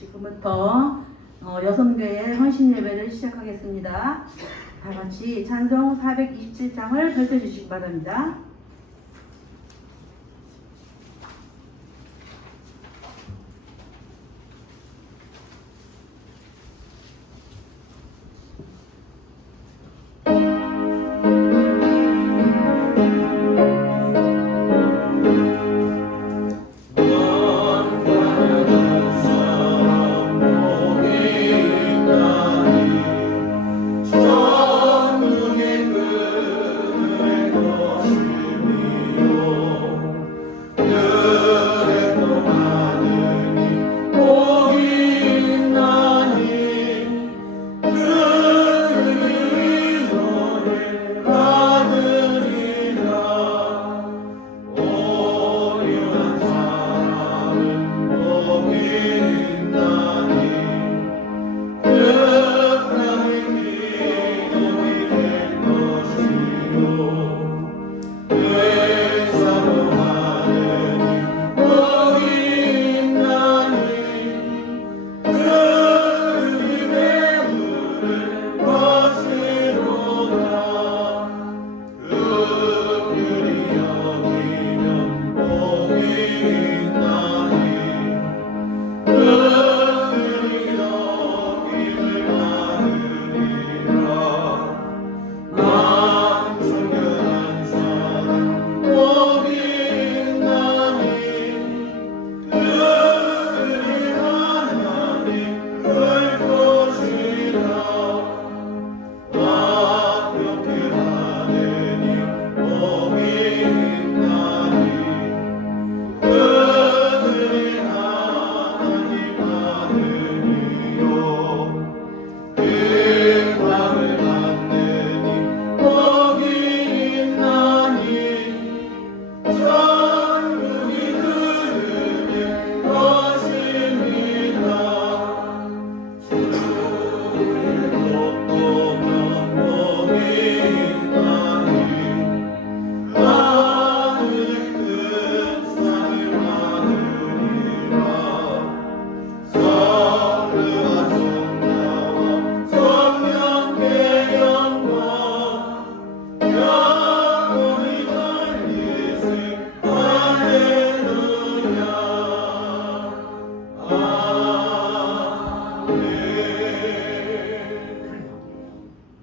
지금부터 여성교회 헌신 예배를 시작하겠습니다. 다 같이 찬송 427장을 펼쳐주시기 바랍니다.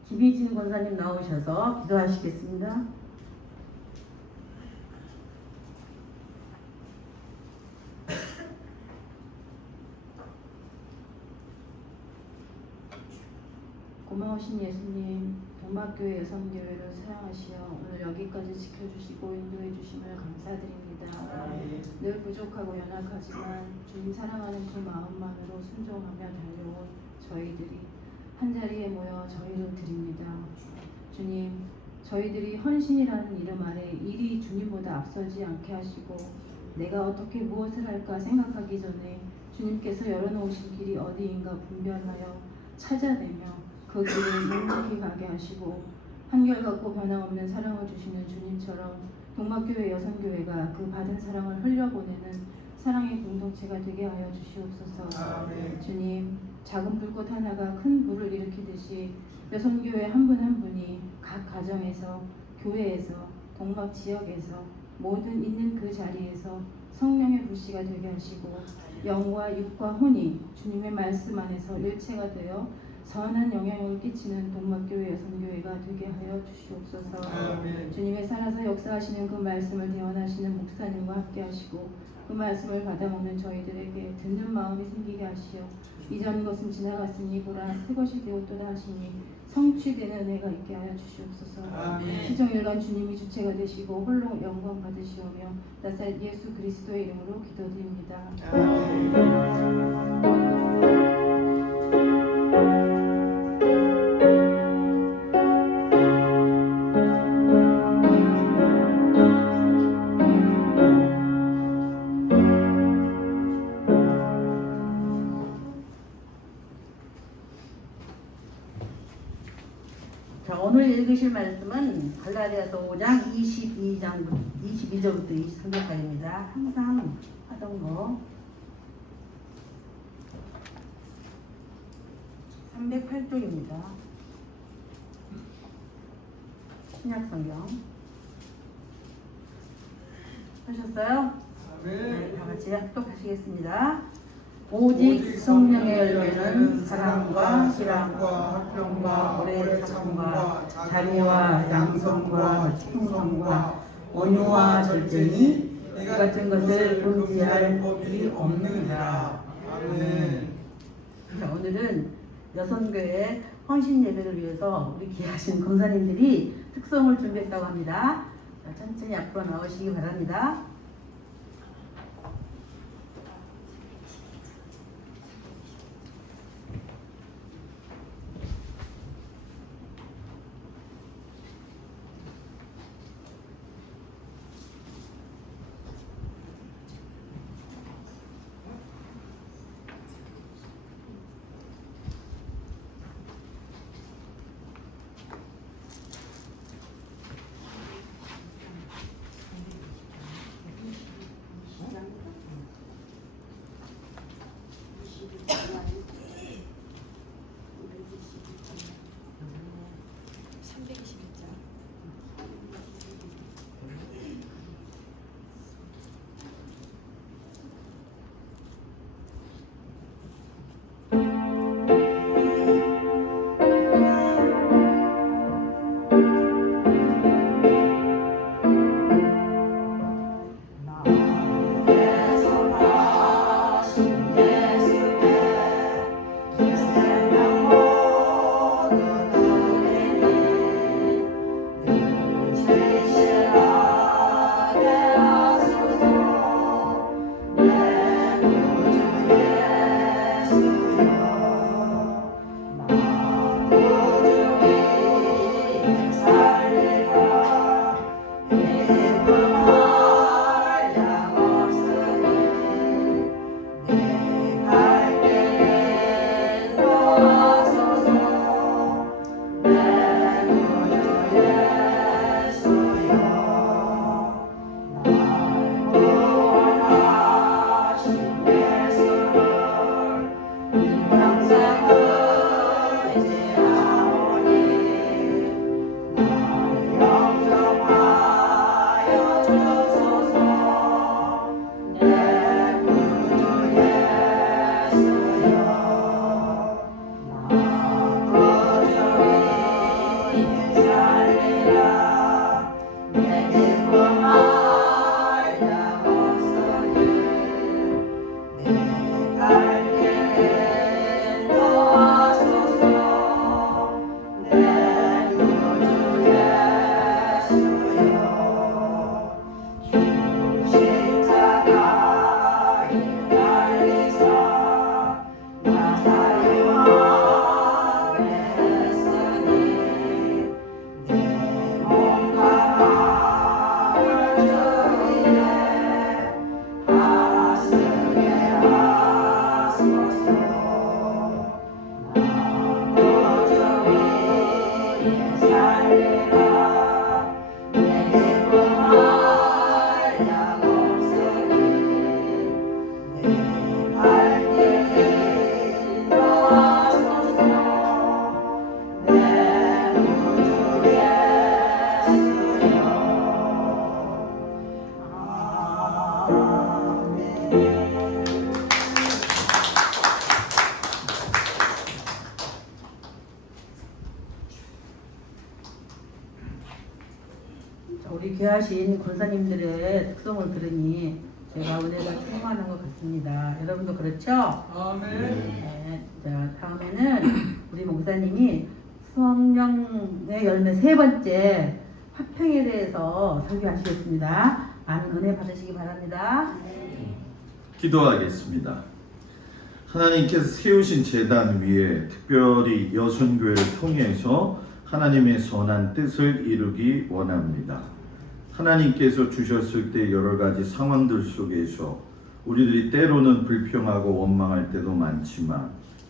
김희진 권사님 나오셔서 기도하시겠습니다. 고마우신 예수님, 동막교회 여성교회를 사랑하시어 오늘 여기까지 지켜주시고 인도해 주심을 감사드립니다. 늘 부족하고 연약하지만 주님 사랑하는 그 마음만으로 순종하며 달려온 저희들이 한자리에 모여 저희를 드립니다. 주님, 저희들이 헌신이라는 이름 아래 일이 주님보다 앞서지 않게 하시고 내가 어떻게 무엇을 할까 생각하기 전에 주님께서 열어놓으신 길이 어디인가 분별하여 찾아내며 그 길을 묵묵히 가게 하시고 한결같고 변함없는 사랑을 주시는 주님처럼 동막교회 여성교회가 그 받은 사랑을 흘려보내는 사랑의 공동체가 되게 하여 주시옵소서. 아멘. 주님, 작은 불꽃 하나가 큰 불을 일으키듯이 여성교회 한 분 한 분이 각 가정에서, 교회에서, 동막 지역에서 모든 있는 그 자리에서 성령의 불씨가 되게 하시고 영과 육과 혼이 주님의 말씀 안에서 일체가 되어 선한 영향을 끼치는 동막교회 여성교회가 되게 하여 주시옵소서. 아멘. 주님의 살아서 역사하시는 그 말씀을 대언하시는 목사님과 함께 하시고 그 말씀을 받아먹는 저희들에게 듣는 마음이 생기게 하시어 이전 것은 지나갔으니 보라 새 것이 되었도다 하시니 성취되는 은혜가 있게 하여 주시옵소서. 아멘. 시종일관 주님이 주체가 되시고 홀로 영광 받으시오며 나사렛 예수 그리스도의 이름으로 기도드립니다. 자, 오늘 읽으실 말씀은 갈라디아서 5장 22절부터 23절까지입니다. 항상 하던 거 308쪽입니다. 신약성경 하셨어요? 네, 다 같이 합독하시겠습니다. 오직 성령의 열매는 사랑과 희락과 화평과 오래 참음과 자비와 양성과 충성과 온유와 절제니 이 같은 것을 금지할 법이 없느니라. 아멘. 자, 오늘은 여선교회 헌신 예배를 위해서 우리 귀하신 권사님들이 특성을 준비했다고 합니다. 자, 천천히 앞으로 나오시기 바랍니다. 우리 귀하신 권사님들의 특성을 들으니 제가 은혜가 충만한 것 같습니다. 여러분도 그렇죠? 아멘. 네. 자, 다음에는 우리 목사님이 성령의 열매 세 번째 화평에 대해서 설교하시겠습니다. 많은 은혜 받으시기 바랍니다. 기도하겠습니다. 하나님께서 세우신 제단 위에 특별히 여선교회를 통해서 하나님의 선한 뜻을 이루기 원합니다. 하나님께서 주셨을 때 여러 가지 상황들 속에서 우리들이 때로는 불평하고 원망할 때도 많지만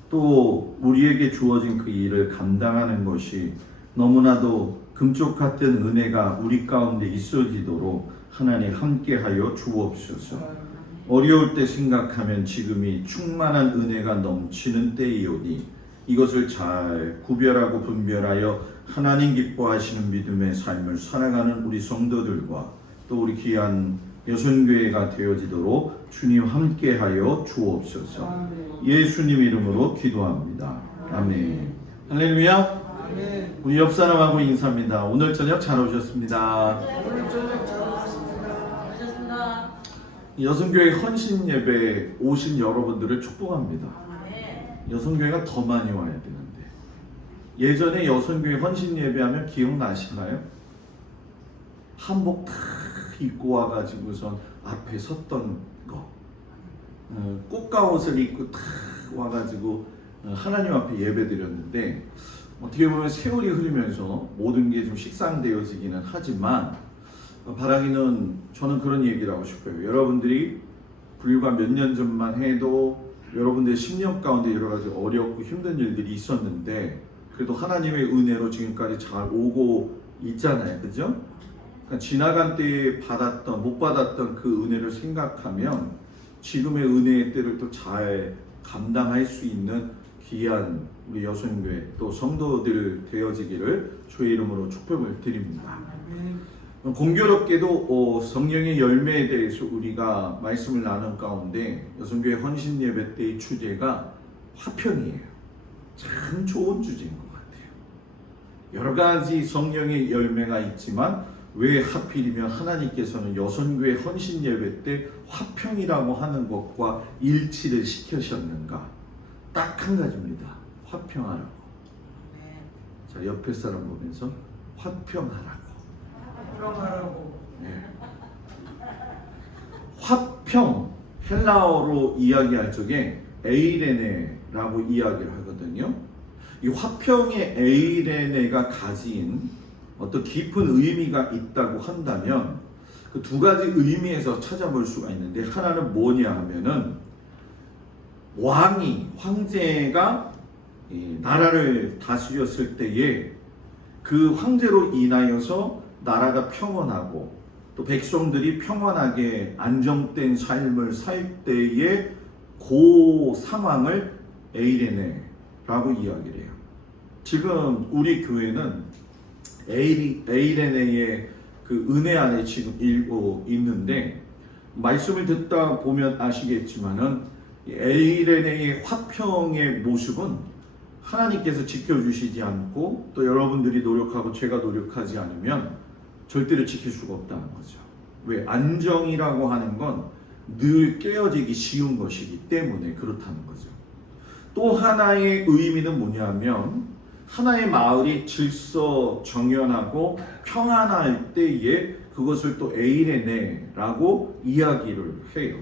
또 우리에게 주어진 그 일을 감당하는 것이 너무나도 금쪽 같은 은혜가 우리 가운데 있어지도록 하나님 함께하여 주옵소서. 어려울 때 생각하면 지금이 충만한 은혜가 넘치는 때이오니 이것을 잘 구별하고 분별하여 하나님 기뻐하시는 믿음의 삶을 살아가는 우리 성도들과 또 우리 귀한 여선교회가 되어지도록 주님 함께하여 주옵소서. 예수님 이름으로 기도합니다. 아멘. 할렐루야. 우리 옆 사람하고 인사합니다. 오늘 저녁 잘 오셨습니다. 여성교회 헌신 예배 오신 여러분들을 축복합니다. 여성교회가 더 많이 와야 되는데, 예전에 여성교회 헌신 예배하면 기억나시나요? 한복 다 입고 와가지고선 앞에 섰던 거, 꽃가옷을 입고 다 와가지고 하나님 앞에 예배 드렸는데, 어떻게 보면 세월이 흐르면서 모든 게 좀 식상되어지기는 하지만, 바라기는 저는 그런 얘기를 하고 싶어요. 여러분들이 불과 몇 년 전만 해도 여러분들의 10년 가운데 여러 가지 어렵고 힘든 일들이 있었는데, 그래도 하나님의 은혜로 지금까지 잘 오고 있잖아요. 그죠? 그러니까 지나간 때에 못 받았던 그 은혜를 생각하면 지금의 은혜의 때를 또 잘 감당할 수 있는 귀한 우리 여성교회 또 성도들 되어지기를 주의 이름으로 축복을 드립니다. 공교롭게도 성령의 열매에 대해서 우리가 말씀을 나눈 가운데 여성교회 헌신 예배 때의 주제가 화평이에요. 참 좋은 주제인 것 같아요. 여러 가지 성령의 열매가 있지만 왜 하필이면 하나님께서는 여성교회 헌신 예배 때 화평이라고 하는 것과 일치를 시키셨는가? 딱 한 가지입니다. 화평하라고. 자, 옆에 사람 보면서 화평하라고. 네. 화평, 헬라어로 이야기할 적에 에이레네라고 이야기를 하거든요. 이 화평의 에이레네가 가진 어떤 깊은 의미가 있다고 한다면 그 두 가지 의미에서 찾아볼 수가 있는데, 하나는 뭐냐 하면은 황제가 나라를 다스렸을 때에 그 황제로 인하여서 나라가 평온하고 또 백성들이 평온하게 안정된 삶을 살 때의 그 상황을 에이레네라고 이야기를 해요. 지금 우리 교회는 에이레네의 그 은혜 안에 지금 읽고 있는데, 말씀을 듣다 보면 아시겠지만은 에이레네의 화평의 모습은 하나님께서 지켜주시지 않고 또 여러분들이 노력하고 제가 노력하지 않으면 절대로 지킬 수가 없다는 거죠. 왜? 안정이라고 하는 건 늘 깨어지기 쉬운 것이기 때문에 그렇다는 거죠. 또 하나의 의미는 뭐냐면, 하나의 마을이 질서 정연하고 평안할 때에 그것을 또 에이레네라고 이야기를 해요.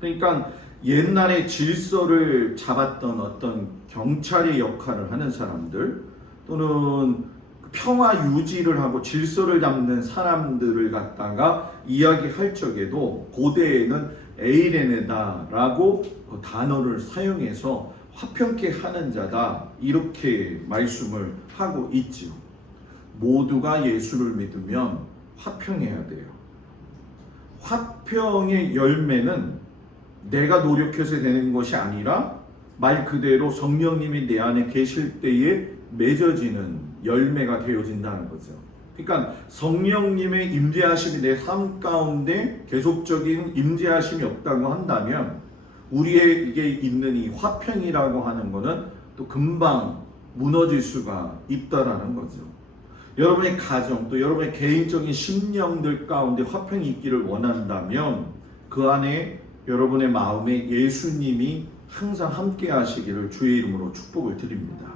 그러니까 옛날에 질서를 잡았던 어떤 경찰의 역할을 하는 사람들, 또는 평화 유지를 하고 질서를 잡는 사람들을 갖다가 이야기할 적에도 고대에는 에이레네다라고 단어를 사용해서 화평케 하는 자다, 이렇게 말씀을 하고 있지요. 모두가 예수를 믿으면 화평해야 돼요. 화평의 열매는 내가 노력해서 되는 것이 아니라 말 그대로 성령님이 내 안에 계실 때에 맺어지는 열매가 되어진다는 거죠. 그러니까 성령님의 임재하심이 내 삶 가운데 계속적인 임재하심이 없다고 한다면 우리에게 있는 이 화평이라고 하는 것은 또 금방 무너질 수가 있다라는 거죠. 여러분의 가정 또 여러분의 개인적인 심령들 가운데 화평이 있기를 원한다면 그 안에 여러분의 마음에 예수님이 항상 함께 하시기를 주의 이름으로 축복을 드립니다.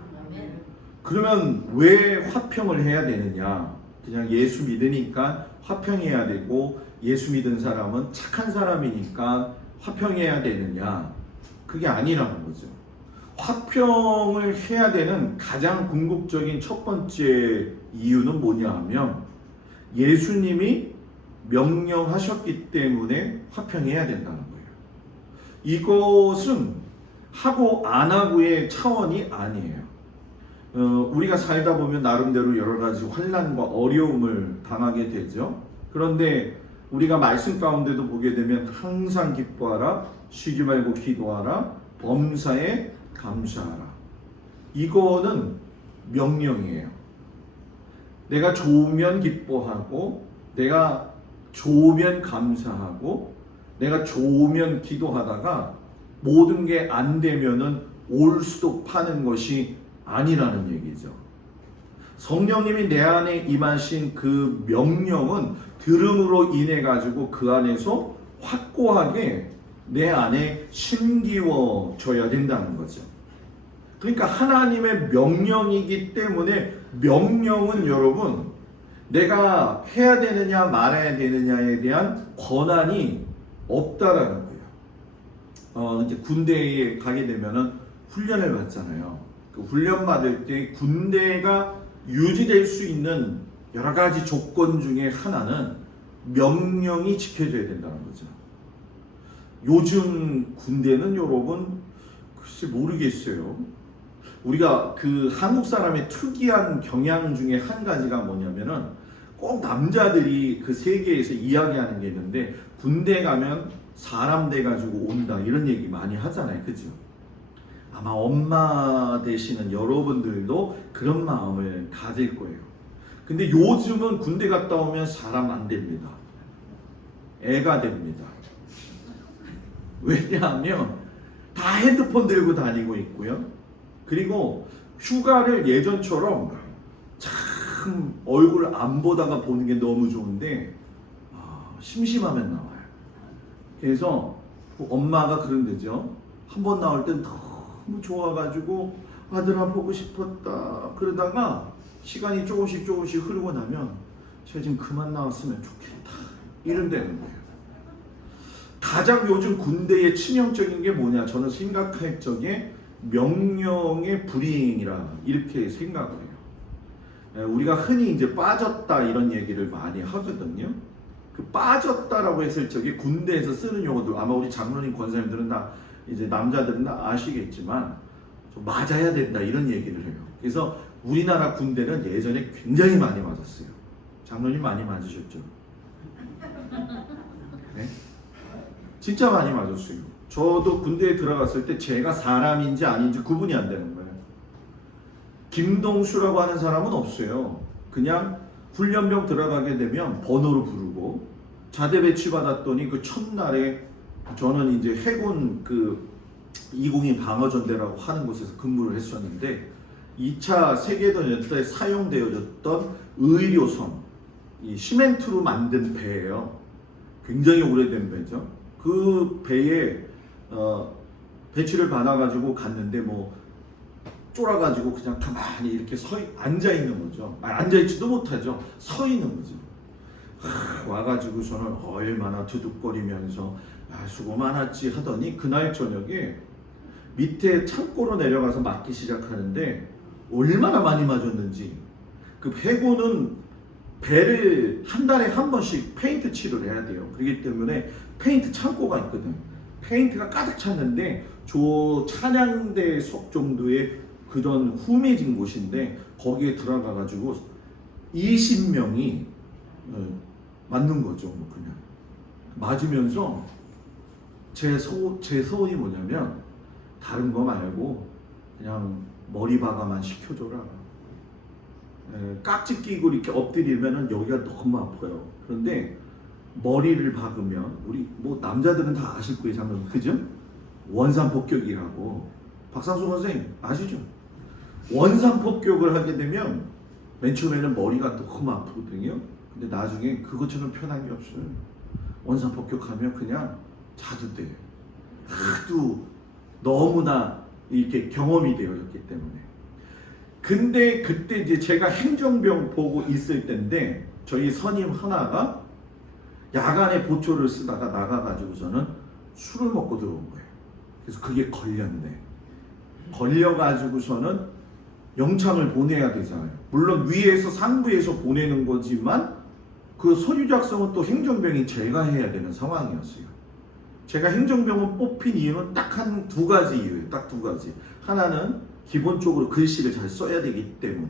그러면 왜 화평을 해야 되느냐? 그냥 예수 믿으니까 화평해야 되고 예수 믿은 사람은 착한 사람이니까 화평해야 되느냐? 그게 아니라는 거죠. 화평을 해야 되는 가장 궁극적인 첫 번째 이유는 뭐냐 하면 예수님이 명령하셨기 때문에 화평해야 된다는 거예요. 이것은 하고 안 하고의 차원이 아니에요. 우리가 살다 보면 나름대로 여러 가지 환난과 어려움을 당하게 되죠. 그런데 우리가 말씀 가운데도 보게 되면 항상 기뻐하라, 쉬지 말고 기도하라, 범사에 감사하라. 이거는 명령이에요. 내가 좋으면 기뻐하고, 내가 좋으면 감사하고, 내가 좋으면 기도하다가 모든 게 안 되면은 올 수도 파는 것이 아니라는 얘기죠. 성령님이 내 안에 임하신 그 명령은 들음으로 인해 가지고 그 안에서 확고하게 내 안에 심기워져야 된다는 거죠. 그러니까 하나님의 명령이기 때문에 명령은 여러분 내가 해야 되느냐 말아야 되느냐에 대한 권한이 없다라는 거예요. 이제 군대에 가게 되면은 훈련을 받잖아요. 그 훈련 받을 때 군대가 유지될 수 있는 여러 가지 조건 중에 하나는 명령이 지켜져야 된다는 거죠. 요즘 군대는 여러분 글쎄 모르겠어요. 우리가 그 한국 사람의 특이한 경향 중에 한 가지가 뭐냐면은 꼭 남자들이 그 세계에서 이야기하는 게 있는데 군대 가면 사람 돼 가지고 온다 이런 얘기 많이 하잖아요. 그죠? 아마 엄마 되시는 여러분들도 그런 마음을 가질 거예요. 근데 요즘은 군대 갔다 오면 사람 안 됩니다. 애가 됩니다. 왜냐하면 다 핸드폰 들고 다니고 있고요. 그리고 휴가를 예전처럼 참 얼굴 안 보다가 보는 게 너무 좋은데 심심하면 나와요. 그래서 엄마가 그런데죠. 한 번 나올 땐 너무 좋아가지고 아들아 보고 싶었다 그러다가 시간이 조금씩 흐르고 나면 제가 지금 그만 나왔으면 좋겠다 이런다는 거예요. 가장 요즘 군대의 치명적인 게 뭐냐 저는 생각할 적에 명령의 불이행이라 이렇게 생각을 해요. 우리가 흔히 이제 빠졌다 이런 얘기를 많이 하거든요. 그 빠졌다라고 했을 적에 군대에서 쓰는 용어도 아마 우리 장로님 권사님들은 다 이제 남자들은 다 아시겠지만 좀 맞아야 된다 이런 얘기를 해요. 그래서 우리나라 군대는 예전에 굉장히 많이 맞았어요. 장로님 많이 맞으셨죠? 네? 진짜 많이 맞았어요. 저도 군대에 들어갔을 때 제가 사람인지 아닌지 구분이 안 되는 거예요. 김동수라고 하는 사람은 없어요. 그냥 훈련병 들어가게 되면 번호로 부르고 자대 배치 받았더니 그 첫날에 저는 이제 해군 그 202 방어전대라고 하는 곳에서 근무를 했었는데 2차 세계대전 때 사용되어졌던 의료선 이 시멘트로 만든 배예요. 굉장히 오래된 배죠. 그 배에 배치를 받아가지고 갔는데 뭐 쫄아가지고 그냥 가만히 이렇게 앉아 있는 거죠. 앉아 있지도 못하죠. 서 있는 거죠. 와가지고 저는 얼마나 두둑거리면서 수고 많았지 하더니 그날 저녁에 밑에 창고로 내려가서 맞기 시작하는데 얼마나 많이 맞았는지 그 해군은 배를 한 달에 한 번씩 페인트 칠을 해야 돼요. 그렇기 때문에 페인트 창고가 있거든. 페인트가 가득 찼는데 저 찬양대 석 정도의 그런 흠해진 곳인데 거기에 들어가 가지고 20명이 맞는 거죠. 뭐 그냥 맞으면서 제 소원이 뭐냐면 다른 거 말고 그냥 머리 박아만 시켜줘라. 깍지 끼고 이렇게 엎드리면은 여기가 너무 아파요. 그런데 머리를 박으면 우리 뭐 남자들은 다 아실 거예요, 장면 그죠? 원산폭격이라고 박상수 선생님 아시죠? 원산폭격을 하게 되면 맨 처음에는 머리가 너무 아프거든요. 근데 나중에 그것처럼 편한 게 없어요. 원산폭격하면 그냥 자도 돼요. 하도 너무나 이렇게 경험이 되어졌기 때문에. 근데 그때 이제 제가 행정병 보고 있을 때인데 저희 선임 하나가 야간에 보초를 쓰다가 나가가지고서는 술을 먹고 들어온 거예요. 그래서 그게 걸렸네. 걸려가지고서는 영창을 보내야 되잖아요. 물론 위에서 상부에서 보내는 거지만 그 서류 작성은 또 행정병이 제가 해야 되는 상황이었어요. 제가 행정병을 뽑힌 이유는 딱 두 가지 이유예요. 딱 두 가지. 하나는 기본적으로 글씨를 잘 써야 되기 때문에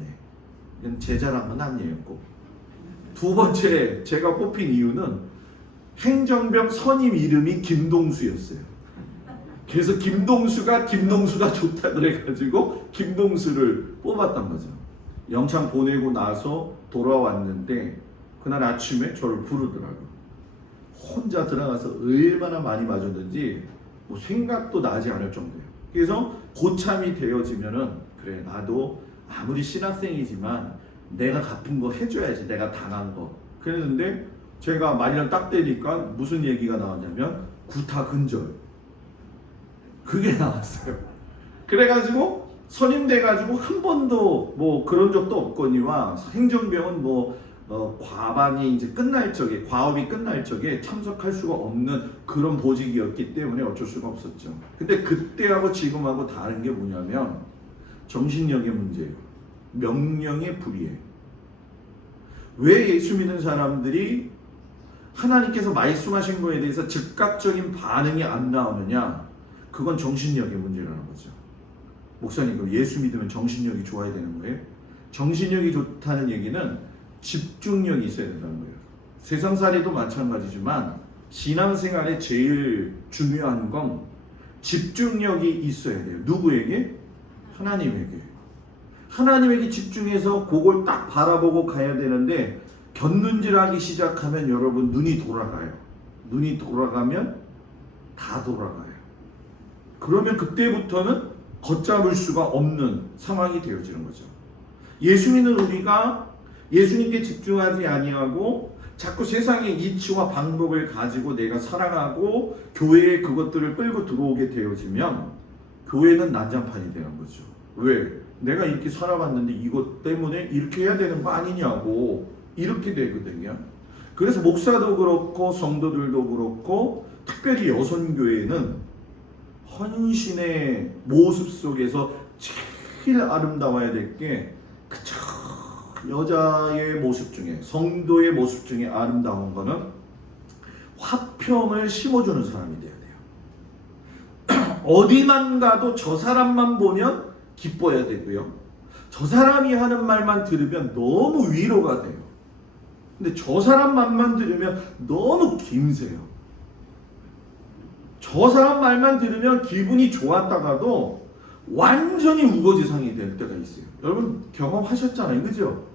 이건 제 자랑은 아니었고, 두 번째 제가 뽑힌 이유는 행정병 선임 이름이 김동수였어요. 그래서 김동수가 좋다 그래가지고 김동수를 뽑았단 거죠. 영창 보내고 나서 돌아왔는데 그날 아침에 저를 부르더라고요. 혼자 들어가서 얼마나 많이 맞았는지 뭐 생각도 나지 않을 정도예요. 그래서 고참이 되어지면은 그래, 나도 아무리 신학생이지만 내가 갚은 거 해줘야지, 내가 당한 거. 그랬는데 제가 말년 딱 되니까 무슨 얘기가 나왔냐면 구타 근절, 그게 나왔어요. 그래가지고 선임 돼가지고 한 번도 뭐 그런 적도 없거니와 행정병은 과반이 이제 끝날 적에, 과업이 끝날 적에 참석할 수가 없는 그런 보직이었기 때문에 어쩔 수가 없었죠. 근데 그때하고 지금하고 다른 게 뭐냐면 정신력의 문제예요. 명령의 불이에요. 왜 예수 믿는 사람들이 하나님께서 말씀하신 거에 대해서 즉각적인 반응이 안 나오느냐? 그건 정신력의 문제라는 거죠. 목사님, 그럼 예수 믿으면 정신력이 좋아야 되는 거예요? 정신력이 좋다는 얘기는 집중력이 있어야 된다는 거예요. 세상살이도 마찬가지지만 신앙생활에 제일 중요한 건 집중력이 있어야 돼요. 누구에게? 하나님에게. 하나님에게 집중해서 그걸 딱 바라보고 가야 되는데 곁눈질하기 시작하면 여러분 눈이 돌아가요. 눈이 돌아가면 다 돌아가요. 그러면 그때부터는 걷잡을 수가 없는 상황이 되어지는 거죠. 예수 믿는 우리가 예수님께 집중하지 아니하고 자꾸 세상의 이치와 방법을 가지고 내가 살아가고 교회에 그것들을 끌고 들어오게 되어지면 교회는 난장판이 되는 거죠. 왜? 내가 이렇게 살아봤는데 이것 때문에 이렇게 해야 되는 거 아니냐고 이렇게 되거든요. 그래서 목사도 그렇고 성도들도 그렇고 특별히 여선교회는 헌신의 모습 속에서 제일 아름다워야 될 게 그저 여자의 모습 중에, 성도의 모습 중에 아름다운 거는 화평을 심어주는 사람이 돼야 돼요. 어디만 가도 저 사람만 보면 기뻐야 되고요. 저 사람이 하는 말만 들으면 너무 위로가 돼요. 근데 저 사람 말만 들으면 너무 김새요. 저 사람 말만 들으면 기분이 좋았다가도 완전히 우거지상이 될 때가 있어요. 여러분 경험하셨잖아요, 그죠?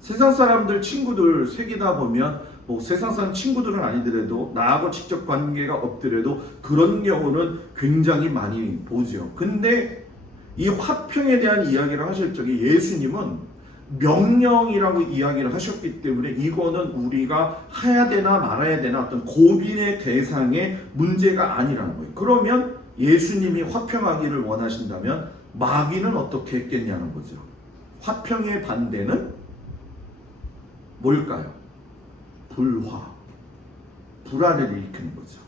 세상 사람들 친구들 새기다 보면 뭐 세상 사람 친구들은 아니더라도 나하고 직접 관계가 없더라도 그런 경우는 굉장히 많이 보죠. 근데 이 화평에 대한 이야기를 하실 적에 예수님은 명령이라고 이야기를 하셨기 때문에 이거는 우리가 해야 되나 말아야 되나 어떤 고민의 대상의 문제가 아니라는 거예요. 그러면 예수님이 화평하기를 원하신다면 마귀는 어떻게 했겠냐는 거죠. 화평의 반대는 뭘까요? 불화, 불화를 일으키는 거죠.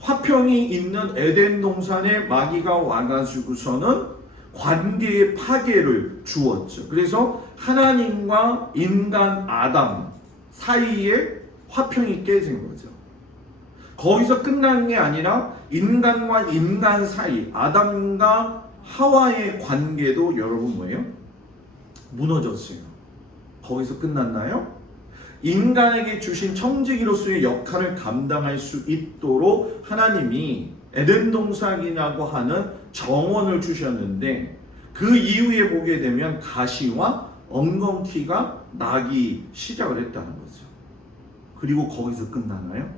화평이 있는 에덴 동산에 마귀가 와가지고서는 관계의 파괴를 주었죠. 그래서 하나님과 인간 아담 사이에 화평이 깨진 거죠. 거기서 끝난 게 아니라 인간과 인간 사이, 아담과 하와의 관계도 여러분 뭐예요? 무너졌어요. 거기서 끝났나요? 인간에게 주신 청지기로서의 역할을 감당할 수 있도록 하나님이 에덴 동산이라고 하는 정원을 주셨는데 그 이후에 보게 되면 가시와 엉겅퀴가 나기 시작을 했다는 거죠. 그리고 거기서 끝나나요?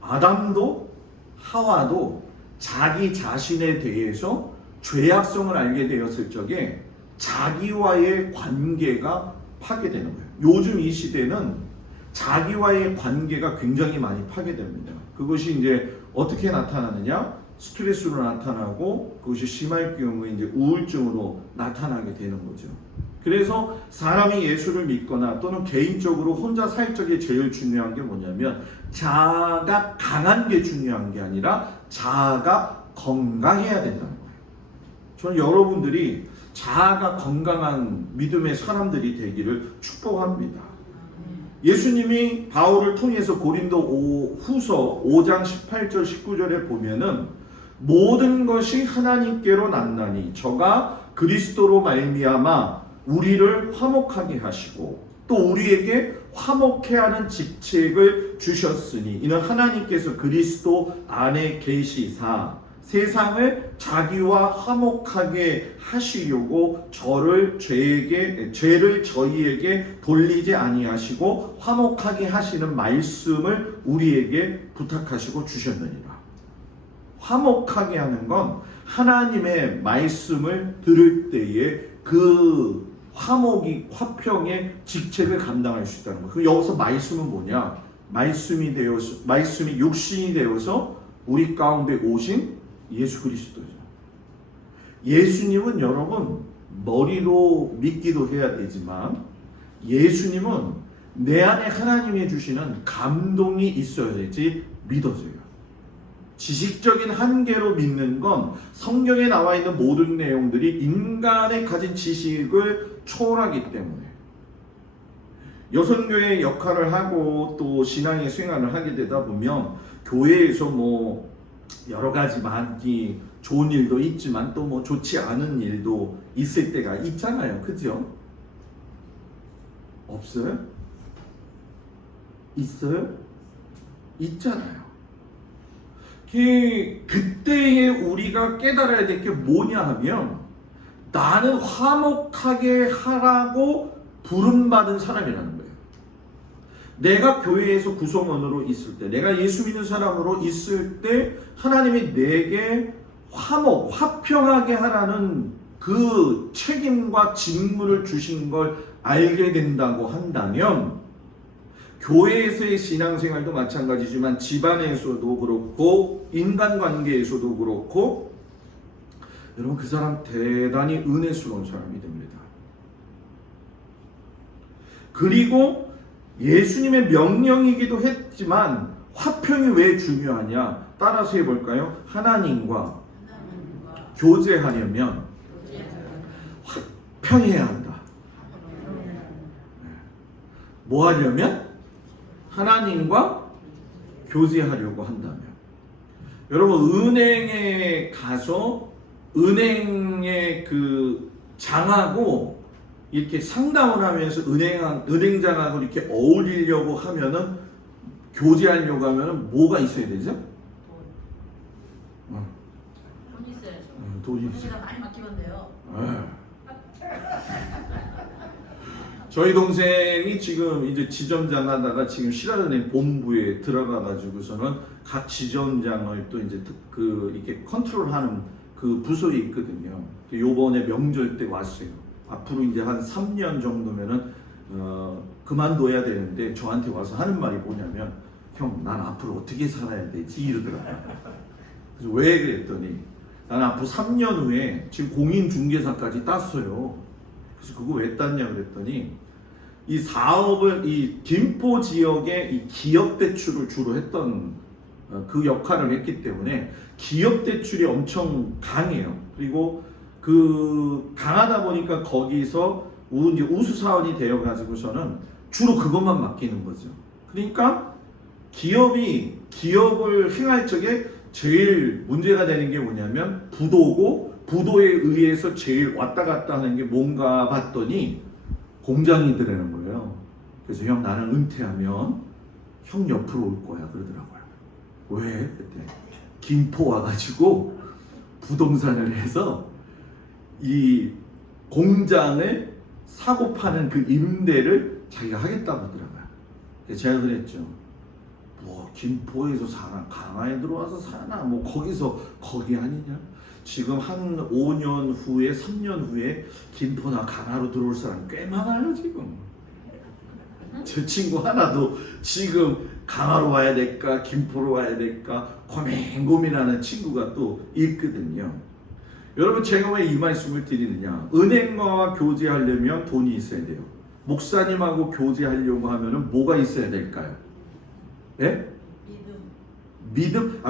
아담도 하와도 자기 자신에 대해서 죄악성을 알게 되었을 적에 자기와의 관계가 파괴되는 거예요. 요즘 이 시대는 자기와의 관계가 굉장히 많이 파괴됩니다. 그것이 이제 어떻게 나타나느냐? 스트레스로 나타나고 그것이 심할 경우에 이제 우울증으로 나타나게 되는 거죠. 그래서 사람이 예수를 믿거나 또는 개인적으로 혼자 살 적에 제일 중요한 게 뭐냐면 자아가 강한 게 중요한 게 아니라 자아가 건강해야 된다는 거예요. 저는 여러분들이 자아가 건강한 믿음의 사람들이 되기를 축복합니다. 예수님이 바울을 통해서 고린도 후서 5장 18절 19절에 보면은 모든 것이 하나님께로 났나니 저가 그리스도로 말미암아 우리를 화목하게 하시고 또 우리에게 화목해 하는 직책을 주셨으니 이는 하나님께서 그리스도 안에 계시사 세상을 자기와 화목하게 하시려고 죄를 저희에게 돌리지 아니하시고 화목하게 하시는 말씀을 우리에게 부탁하시고 주셨느니라. 화목하게 하는 건 하나님의 말씀을 들을 때에 그 화평의 직책을 감당할 수 있다는 거예요. 여기서 말씀은 뭐냐? 말씀이 육신이 되어서 우리 가운데 오신 예수 그리스도죠. 예수님은 여러분 머리로 믿기도 해야 되지만 예수님은 내 안에 하나님이 주시는 감동이 있어야지 믿어져요. 지식적인 한계로 믿는 건 성경에 나와 있는 모든 내용들이 인간의 가진 지식을 초월하기 때문에 여선교회의 역할을 하고 또 신앙의 생활을 하게 되다 보면 교회에서 뭐 여러 가지 많이 좋은 일도 있지만 또 뭐 좋지 않은 일도 있을 때가 있잖아요. 그죠? 없어요? 있어요? 있잖아요. 그때에 우리가 깨달아야 될 게 뭐냐 하면 나는 화목하게 하라고 부름받은 사람이라는 거예요. 내가 교회에서 구성원으로 있을 때, 내가 예수 믿는 사람으로 있을 때 하나님이 내게 화평하게 하라는 그 책임과 직무를 주신 걸 알게 된다고 한다면 교회에서의 신앙생활도 마찬가지지만 집안에서도 그렇고 인간관계에서도 그렇고 여러분 그 사람 대단히 은혜스러운 사람이 됩니다. 그리고 예수님의 명령이기도 했지만 화평이 왜 중요하냐? 따라서 해볼까요? 하나님과 교제하려면 화평해야 한다. 뭐 하려면? 하나님과 교제하려고 한다면. 여러분 은행에 가서 은행의 그 장하고 이렇게 상담을 하면서 은행장하고 이렇게 어울리려고 하면은 교제하려고 하면은 뭐가 있어야 되죠? 돈 있어야죠. 돈이 있어요. 돈이가 많이 맡기면 돼요. 저희 동생이 지금 이제 지점장 하다가 지금 신한은행 본부에 들어가 가지고서는 각 지점장을 또 이제 이렇게 컨트롤하는 그 부서에 있거든요. 요번에 명절 때 왔어요. 앞으로 이제 한 3년 정도면은 그만둬야 되는데 저한테 와서 하는 말이 뭐냐면 형, 난 앞으로 어떻게 살아야 되지? 이러더라고요. 그래서 왜 그랬더니 난 앞으로 3년 후에 지금 공인중개사까지 땄어요. 그래서 그거 왜 땄냐 그랬더니 이 사업을 이 김포 지역의 이 기업 대출을 주로 했던 그 역할을 했기 때문에 기업 대출이 엄청 강해요. 그리고 그 강하다 보니까 거기서 이제 우수 사원이 되어 가지고서는 주로 그것만 맡기는 거죠. 그러니까 기업을 행할 적에 제일 문제가 되는 게 뭐냐면 부도고 부도에 의해서 제일 왔다 갔다 하는 게 뭔가 봤더니 공장이더라는 거예요. 그래서 형 나는 은퇴하면 형 옆으로 올 거야 그러더라고요. 왜? 그때 김포 와가지고 부동산을 해서 이 공장을 사고 파는 그 임대를 자기가 하겠다고 하더라고요. 그래서 제가 그랬죠. 뭐 김포에서 사나 강화에 들어와서 사나 뭐 거기 아니냐? 지금 한 5년 후에 3년 후에 김포나 강화로 들어올 사람 꽤 많아요 지금. 제 친구 하나도 지금 강화로 와야 될까 김포로 와야 될까 고민하는 친구가 또 있거든요. 여러분 제가 왜 이 말씀을 드리느냐? 은행과 교제하려면 돈이 있어야 돼요. 목사님하고 교제하려고 하면은 뭐가 있어야 될까요? 예? 믿음?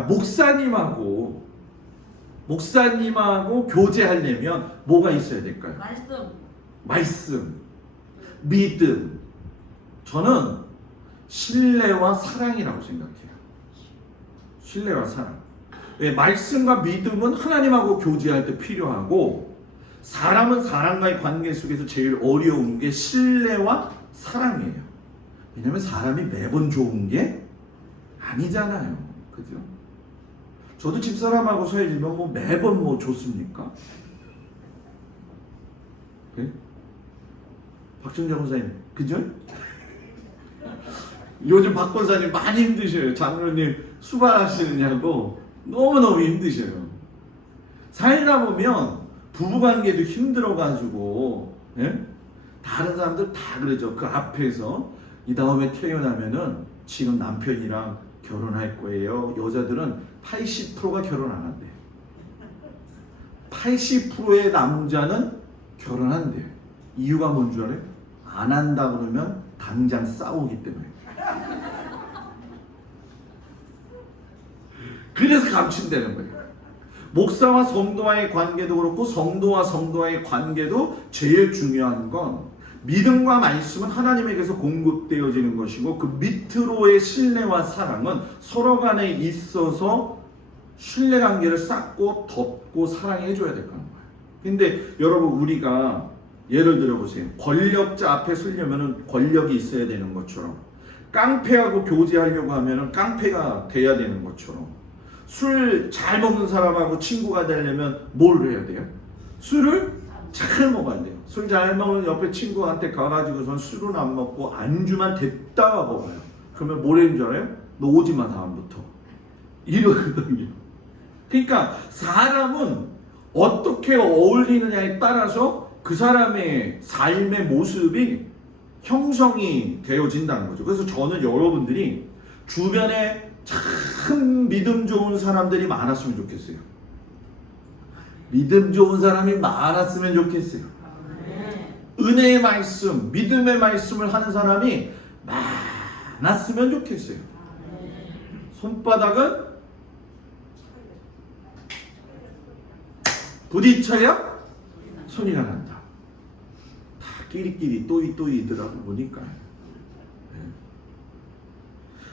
목사님하고 교제하려면 뭐가 있어야 될까요? 말씀. 믿음. 저는 신뢰와 사랑이라고 생각해요. 신뢰와 사랑. 예, 말씀과 믿음은 하나님하고 교제할 때 필요하고 사람은 사람과의 관계 속에서 제일 어려운 게 신뢰와 사랑이에요. 왜냐하면 사람이 매번 좋은 게 아니잖아요. 그죠? 저도 집사람하고 사귀면 뭐 매번 뭐 좋습니까? 네? 박준정 권사님, 그죠? 요즘 박 권사님 많이 힘드셔요. 장로님 수발하시느냐고 너무너무 힘드셔요. 살다 보면 부부관계도 힘들어가지고, 예? 다른 사람들 다 그러죠. 그 앞에서 이 다음에 태어나면은 지금 남편이랑 결혼할 거예요. 여자들은 80%가 결혼 안 한대. 80%의 남자는 결혼한대. 이유가 뭔 줄 알아요? 안 한다 그러면 당장 싸우기 때문에. 그래서 감춘다는 거예요. 목사와 성도와의 관계도 그렇고 성도와 성도와의 관계도 제일 중요한 건 믿음과 말씀은 하나님에게서 공급되어지는 것이고 그 밑으로의 신뢰와 사랑은 서로 간에 있어서 신뢰관계를 쌓고 덮고 사랑해줘야 될 거는 거예요. 근데 여러분 우리가 예를 들어보세요. 권력자 앞에 서려면 권력이 있어야 되는 것처럼 깡패하고 교제하려고 하면 깡패가 돼야 되는 것처럼 술 잘 먹는 사람하고 친구가 되려면 뭘 해야 돼요? 술을 잘 먹어야 돼요. 술 잘 먹는 옆에 친구한테 가가지고선 술은 안 먹고 안주만 됐다가 먹어요. 그러면 뭐라는 줄 알아요? 너 오지 마 다음부터. 이러거든요. 그러니까 사람은 어떻게 어울리느냐에 따라서 그 사람의 삶의 모습이 형성이 되어진다는 거죠. 그래서 저는 여러분들이 주변에 참 믿음 좋은 사람들이 많았으면 좋겠어요. 믿음 좋은 사람이 많았으면 좋겠어요. 은혜의 말씀, 믿음의 말씀을 하는 사람이 많았으면 좋겠어요. 손바닥은 부딪혀야 소리가 난다. 다 끼리끼리 또이또이더라고 보니까.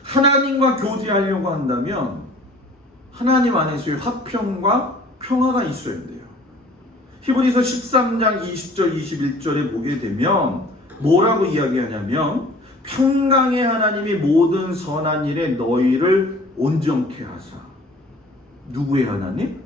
하나님과 교제하려고 한다면 하나님 안에서의 화평과 평화가 있어야 돼요. 히브리서 13장 20절 21절에 보게 되면 뭐라고 이야기하냐면 평강의 하나님이 모든 선한 일에 너희를 온전케 하사. 누구의 하나님?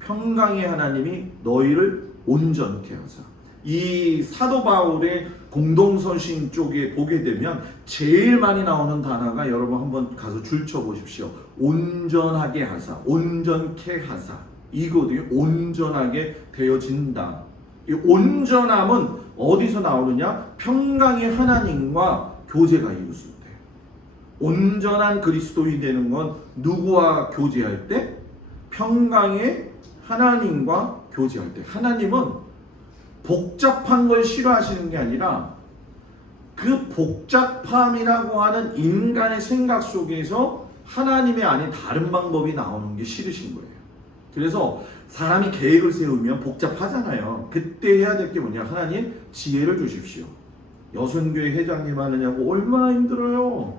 평강의 하나님이 너희를 온전케 하사. 이 사도 바울의 공동서신 쪽에 보게 되면 제일 많이 나오는 단어가 여러분 한번 가서 줄쳐 보십시오. 온전하게 하사, 온전케 하사. 이거든요. 온전하게 되어진다. 이 온전함은 어디서 나오느냐? 평강의 하나님과 교제가 이루어질 때. 온전한 그리스도인이 되는 건 누구와 교제할 때? 평강의 하나님과 교제할 때. 하나님은 복잡한 걸 싫어하시는 게 아니라 그 복잡함이라고 하는 인간의 생각 속에서 하나님의 아닌 다른 방법이 나오는 게 싫으신 거예요. 그래서 사람이 계획을 세우면 복잡하잖아요. 그때 해야 될 게 뭐냐? 하나님 지혜를 주십시오. 여선교회 회장님 하느냐고 얼마나 힘들어요.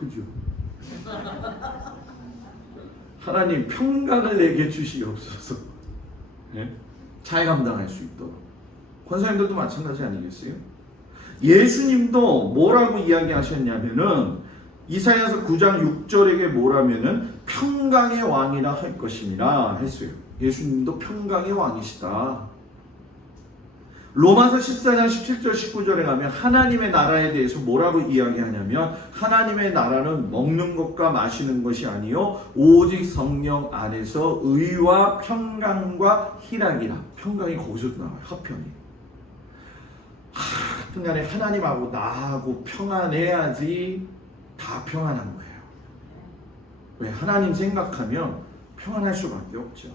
그죠? 하나님 평강을 내게 주시옵소서. 네? 잘 감당할 수 있도록. 권사님들도 마찬가지 아니겠어요? 예수님도 뭐라고 이야기하셨냐면은 이사야서 9장 6절에게 뭐라면은 평강의 왕이라 할 것이니라 했어요. 예수님도 평강의 왕이시다. 로마서 14장 17절 19절에 가면 하나님의 나라에 대해서 뭐라고 이야기하냐면 하나님의 나라는 먹는 것과 마시는 것이 아니요 오직 성령 안에서 의와 평강과 희락이라. 평강이 거기서 나와요. 화평이. 하여튼간에 하나님하고 나하고 평안해야지 다 평안한 거예요. 왜? 하나님 생각하면 평안할 수밖에 없죠.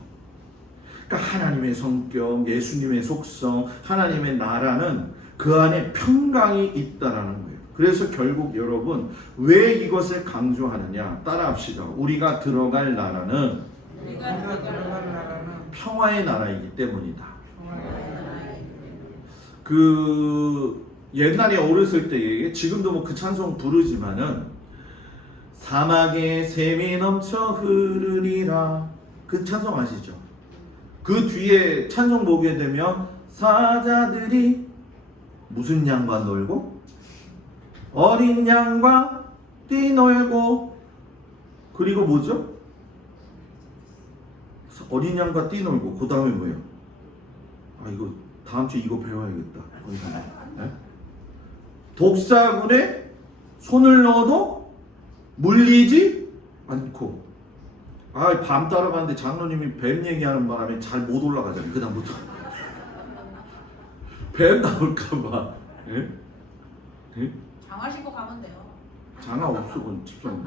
그러니까 하나님의 성격, 예수님의 속성, 하나님의 나라는 그 안에 평강이 있다라는 거예요. 그래서 결국 여러분 왜 이것을 강조하느냐? 따라합시다. 우리가 들어갈 나라는 평화의 나라이기 때문이다. 그 옛날에 어렸을 때 지금도 뭐 그 찬송 부르지만은 사막에 샘이 넘쳐 흐르리라. 그 찬송 아시죠? 그 뒤에 찬송 보게 되면 사자들이 무슨 양과 놀고 어린 양과 뛰놀고 그리고 뭐죠? 어린 양과 뛰놀고 그 다음에 뭐예요? 아 이거 다음 주에 이거 배워야겠다. 네? 독사군에 손을 넣어도 물리지 않고. 아 밤 따라가는데 장로님이 뱀 얘기하는 바람에 잘 못 올라가잖아요. 그 다음부터 뱀 나올까봐. 예? 예? 장화 신고 가면 돼요. 장아 없어 그건 집사님.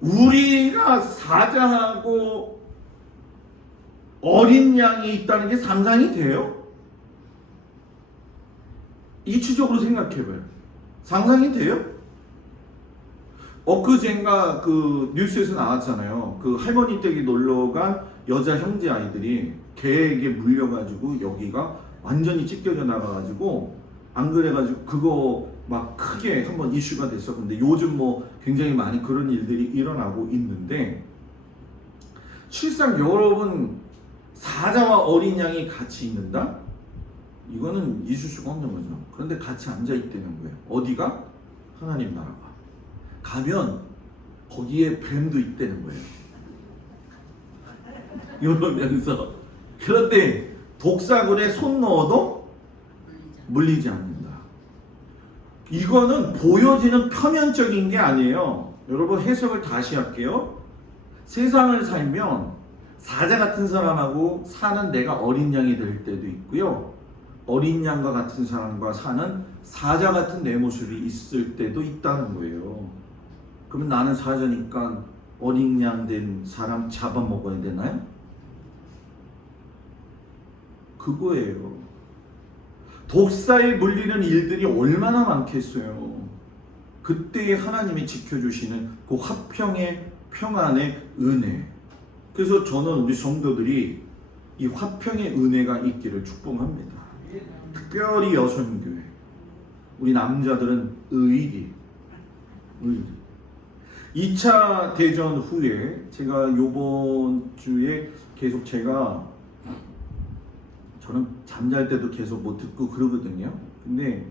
우리가 사자하고 어린 양이 있다는 게 상상이 돼요? 이치적으로 생각해봐요. 상상이 돼요? 엊그젠가 그 뉴스에서 나왔잖아요. 그 할머니 댁에 놀러간 여자 형제 아이들이 개에게 물려가지고 여기가 완전히 찢겨져 나가가지고 안 그래가지고 그거 막 크게 한번 이슈가 됐었는데 요즘 뭐 굉장히 많이 그런 일들이 일어나고 있는데 실상 여러분 사자와 어린 양이 같이 있는다? 이거는 있을 수가 없는 거죠. 그런데 같이 앉아 있다는 거예요. 어디가? 하나님 나라가. 가면 거기에 뱀도 있다는 거예요. 이러면서 그런데 독사군에 손 넣어도 물리지 않는다. 이거는 보여지는 표면적인 게 아니에요. 여러분 해석을 다시 할게요. 세상을 살면 사자 같은 사람하고 사는 내가 어린 양이 될 때도 있고요. 어린 양과 같은 사람과 사는 사자 같은 내 모습이 있을 때도 있다는 거예요. 그러면 나는 사자니까 어린 양 된 사람 잡아먹어야 되나요? 그거예요. 독사에 물리는 일들이 얼마나 많겠어요. 그때 하나님이 지켜주시는 그 화평의 평안의 은혜. 그래서 저는 우리 성도들이 이 화평의 은혜가 있기를 축복합니다. 특별히 여성교회. 우리 남자들은 의리. 2차 대전 후에 제가 요번 주에 계속 저는 잠잘 때도 계속 뭐 듣고 그러거든요. 근데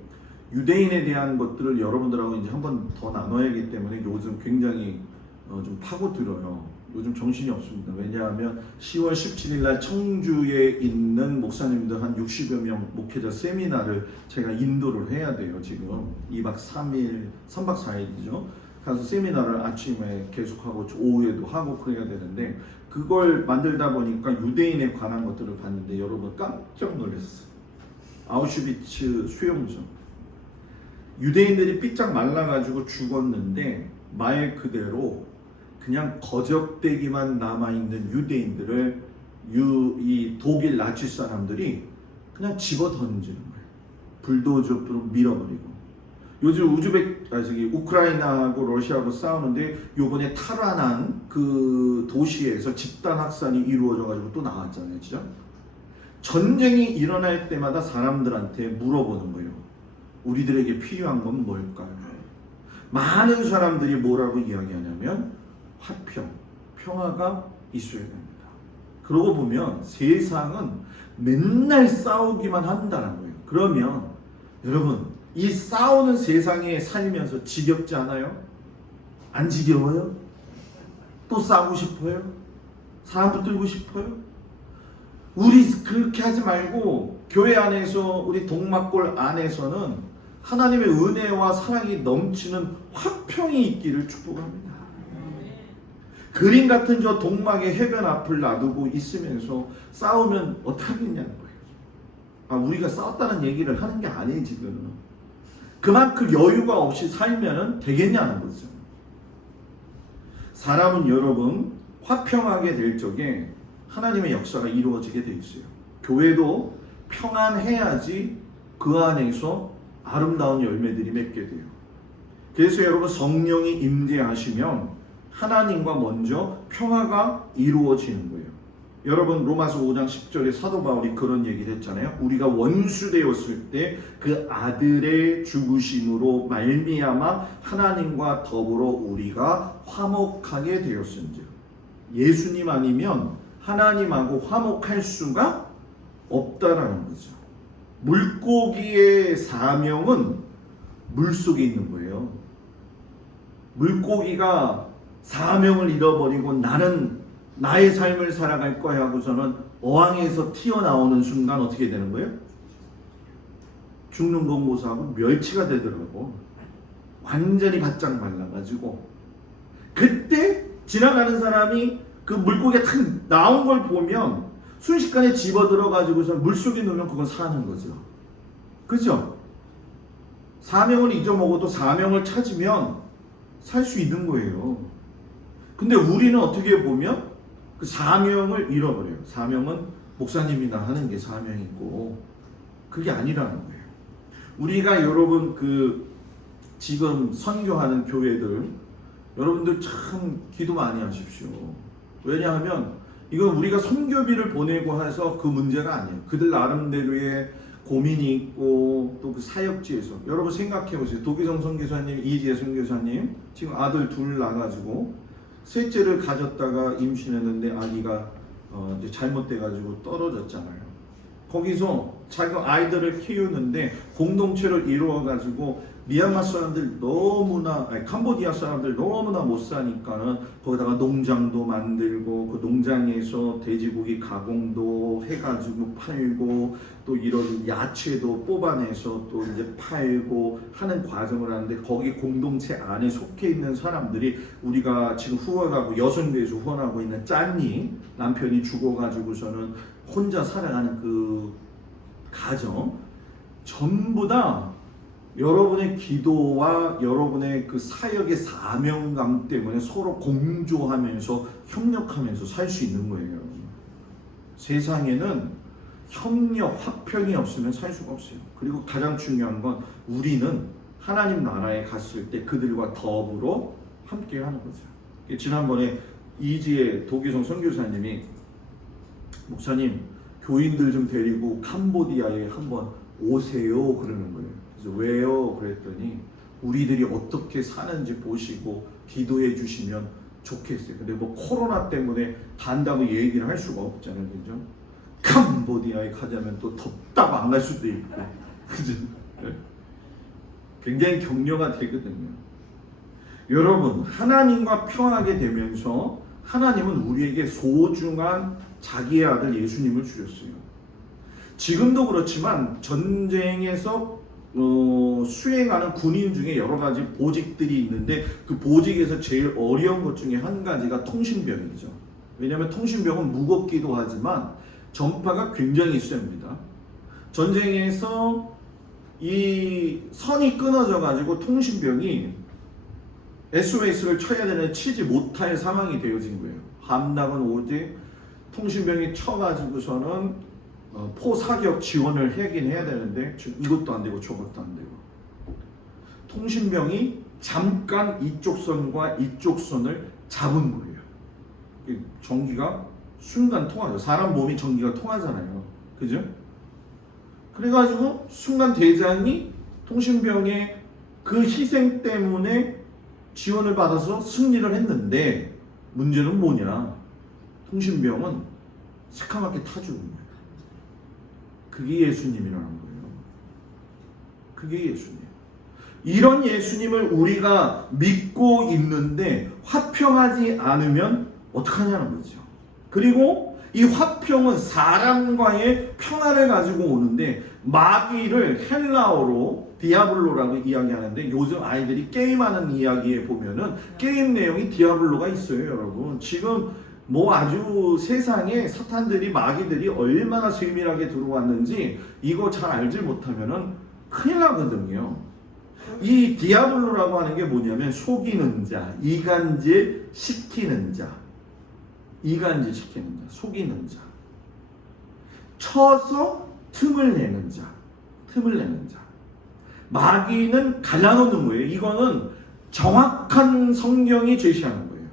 유대인에 대한 것들을 여러분들하고 이제 한 번 더 나눠야 하기 때문에 요즘 굉장히 좀 파고들어요. 요즘 정신이 없습니다. 왜냐하면 10월 17일 날 청주에 있는 목사님들 한 60여 명 목회자 세미나를 제가 인도를 해야 돼요. 지금 2박 3일, 3박 4일이죠. 가서 세미나를 아침에 계속하고 오후에도 하고 그래야 되는데 그걸 만들다 보니까 유대인에 관한 것들을 봤는데 여러분 깜짝 놀랐어요. 아우슈비츠 수용소. 유대인들이 삐짝 말라가지고 죽었는데 말 그대로 그냥 거적대기만 남아있는 유대인들을 이 독일 나치 사람들이 그냥 집어 던지는 거예요. 불도저로 밀어버리고. 요즘 우크라이나하고 러시아하고 싸우는데 요번에 타란한 그 도시에서 집단 확산이 이루어져가지고 또 나왔잖아요. 진짜? 전쟁이 일어날 때마다 사람들한테 물어보는 거예요. 우리들에게 필요한 건 뭘까요? 많은 사람들이 뭐라고 이야기하냐면 화평, 평화가 있어야 됩니다. 그러고 보면 세상은 맨날 싸우기만 한다는 거예요. 그러면 여러분 이 싸우는 세상에 살면서 지겹지 않아요? 안 지겨워요? 또 싸우고 싶어요? 사람 붙들고 싶어요? 우리 그렇게 하지 말고 교회 안에서 우리 동막골 안에서는 하나님의 은혜와 사랑이 넘치는 화평이 있기를 축복합니다. 그림 같은 저 동막의 해변 앞을 놔두고 있으면서 싸우면 어떡하겠냐는 거예요. 우리가 싸웠다는 얘기를 하는 게 아니에요. 지금 그만큼 여유가 없이 살면 되겠냐는 거죠. 사람은 여러분 화평하게 될 적에 하나님의 역사가 이루어지게 돼 있어요. 교회도 평안해야지 그 안에서 아름다운 열매들이 맺게 돼요. 그래서 여러분 성령이 임재하시면 하나님과 먼저 평화가 이루어지는 거예요. 여러분 로마서 5장 10절에 사도 바울이 그런 얘기를 했잖아요. 우리가 원수 되었을 때 그 아들의 죽으심으로 말미암아 하나님과 더불어 우리가 화목하게 되었은즉. 예수님 아니면 하나님하고 화목할 수가 없다라는 거죠. 물고기의 사명은 물속에 있는 거예요. 물고기가 사명을 잃어버리고 나는 나의 삶을 살아갈 거야 하고서는 어항에서 튀어나오는 순간 어떻게 되는 거예요? 죽는 건 고사하고 멸치가 되더라고. 완전히 바짝 말라가지고. 그때 지나가는 사람이 그 물고기가 탁 나온 걸 보면 순식간에 집어들어가지고서 물속에 넣으면 그건 사는 거죠. 그죠? 사명을 잊어먹어도 사명을 찾으면 살 수 있는 거예요. 근데 우리는 어떻게 보면 그 사명을 잃어버려요. 사명은 목사님이나 하는 게 사명이고 그게 아니라는 거예요. 우리가 여러분 그 지금 선교하는 교회들 여러분들 참 기도 많이 하십시오. 왜냐하면 이건 우리가 선교비를 보내고 해서 그 문제가 아니에요. 그들 나름대로의 고민이 있고 또 그 사역지에서 여러분 생각해 보세요. 도기성 선교사님, 이지혜 선교사님 지금 아들 둘 낳아가지고 셋째를 가졌다가 임신했는데 아기가 이제 잘못돼가지고 떨어졌잖아요. 거기서 자기 아이들을 키우는데 공동체를 이루어가지고 미얀마 사람들 너무나 캄보디아 사람들 너무나 못 사니까는 거기다가 농장도 만들고 그 농장에서 돼지고기 가공도 해가지고 팔고 또 이런 야채도 뽑아내서 또 이제 팔고 하는 과정을 하는데 거기 공동체 안에 속해 있는 사람들이 우리가 지금 후원하고 여성교회에서 후원하고 있는 짠니 남편이 죽어가지고서는 혼자 살아가는 그 가정 전부 다 여러분의 기도와 여러분의 그 사역의 사명감 때문에 서로 공조하면서 협력하면서 살 수 있는 거예요. 세상에는 협력, 화평이 없으면 살 수가 없어요. 그리고 가장 중요한 건 우리는 하나님 나라에 갔을 때 그들과 더불어 함께 하는 거죠. 지난번에 이지혜 도기성 선교사님이 목사님 교인들 좀 데리고 캄보디아에 한번 오세요 그러는 거예요. 그래서 왜요? 그랬더니 우리들이 어떻게 사는지 보시고 기도해 주시면 좋겠어요. 근데 뭐 코로나 때문에 간다고 얘기를 할 수가 없잖아요. 그죠? 캄보디아에 가자면 또 덥다고 안 갈 수도 있고 그죠? 굉장히 격려가 되거든요. 여러분 하나님과 평하게 되면서 하나님은 우리에게 소중한 자기의 아들 예수님을 주셨어요. 지금도 그렇지만 전쟁에서 수행하는 군인 중에 여러 가지 보직들이 있는데 그 보직에서 제일 어려운 것 중에 한 가지가 통신병이죠. 왜냐하면 통신병은 무겁기도 하지만 전파가 굉장히 셉니다. 전쟁에서 이 선이 끊어져 가지고 통신병이 SOS를 쳐야 되는데 치지 못할 상황이 되어진 거예요. 함락은 오직 통신병이 쳐가지고서는 포사격 지원을 하긴 해야 되는데 이것도 안 되고 저것도 안 되고 통신병이 잠깐 이쪽 선과 이쪽 선을 잡은 거예요. 전기가 순간 통하죠. 사람 몸이 전기가 통하잖아요. 그죠? 그래가지고 순간 대장이 통신병의 그 희생 때문에 지원을 받아서 승리를 했는데 문제는 뭐냐? 통신병은 새카맣게 타 죽은 거예요. 그게 예수님이라는 거예요. 그게 예수님. 이런 예수님을 우리가 믿고 있는데 화평하지 않으면 어떡하냐는 거죠. 그리고 이 화평은 사람과의 평화를 가지고 오는데 마귀를 헬라어로 디아블로라고 이야기하는데 요즘 아이들이 게임하는 이야기에 보면은 게임 내용이 디아블로가 있어요, 여러분. 지금 뭐 아주 세상에 사탄들이 마귀들이 얼마나 세밀하게 들어왔는지 이거 잘 알지 못하면은 큰일 나거든요. 이 디아블로라고 하는 게 뭐냐면 속이는 자, 이간질 시키는 자, 이간질 시키는 자, 속이는 자, 쳐서 틈을 내는 자, 틈을 내는 자. 마귀는 갈라놓는 거예요. 이거는 정확한 성경이 제시하는 거예요.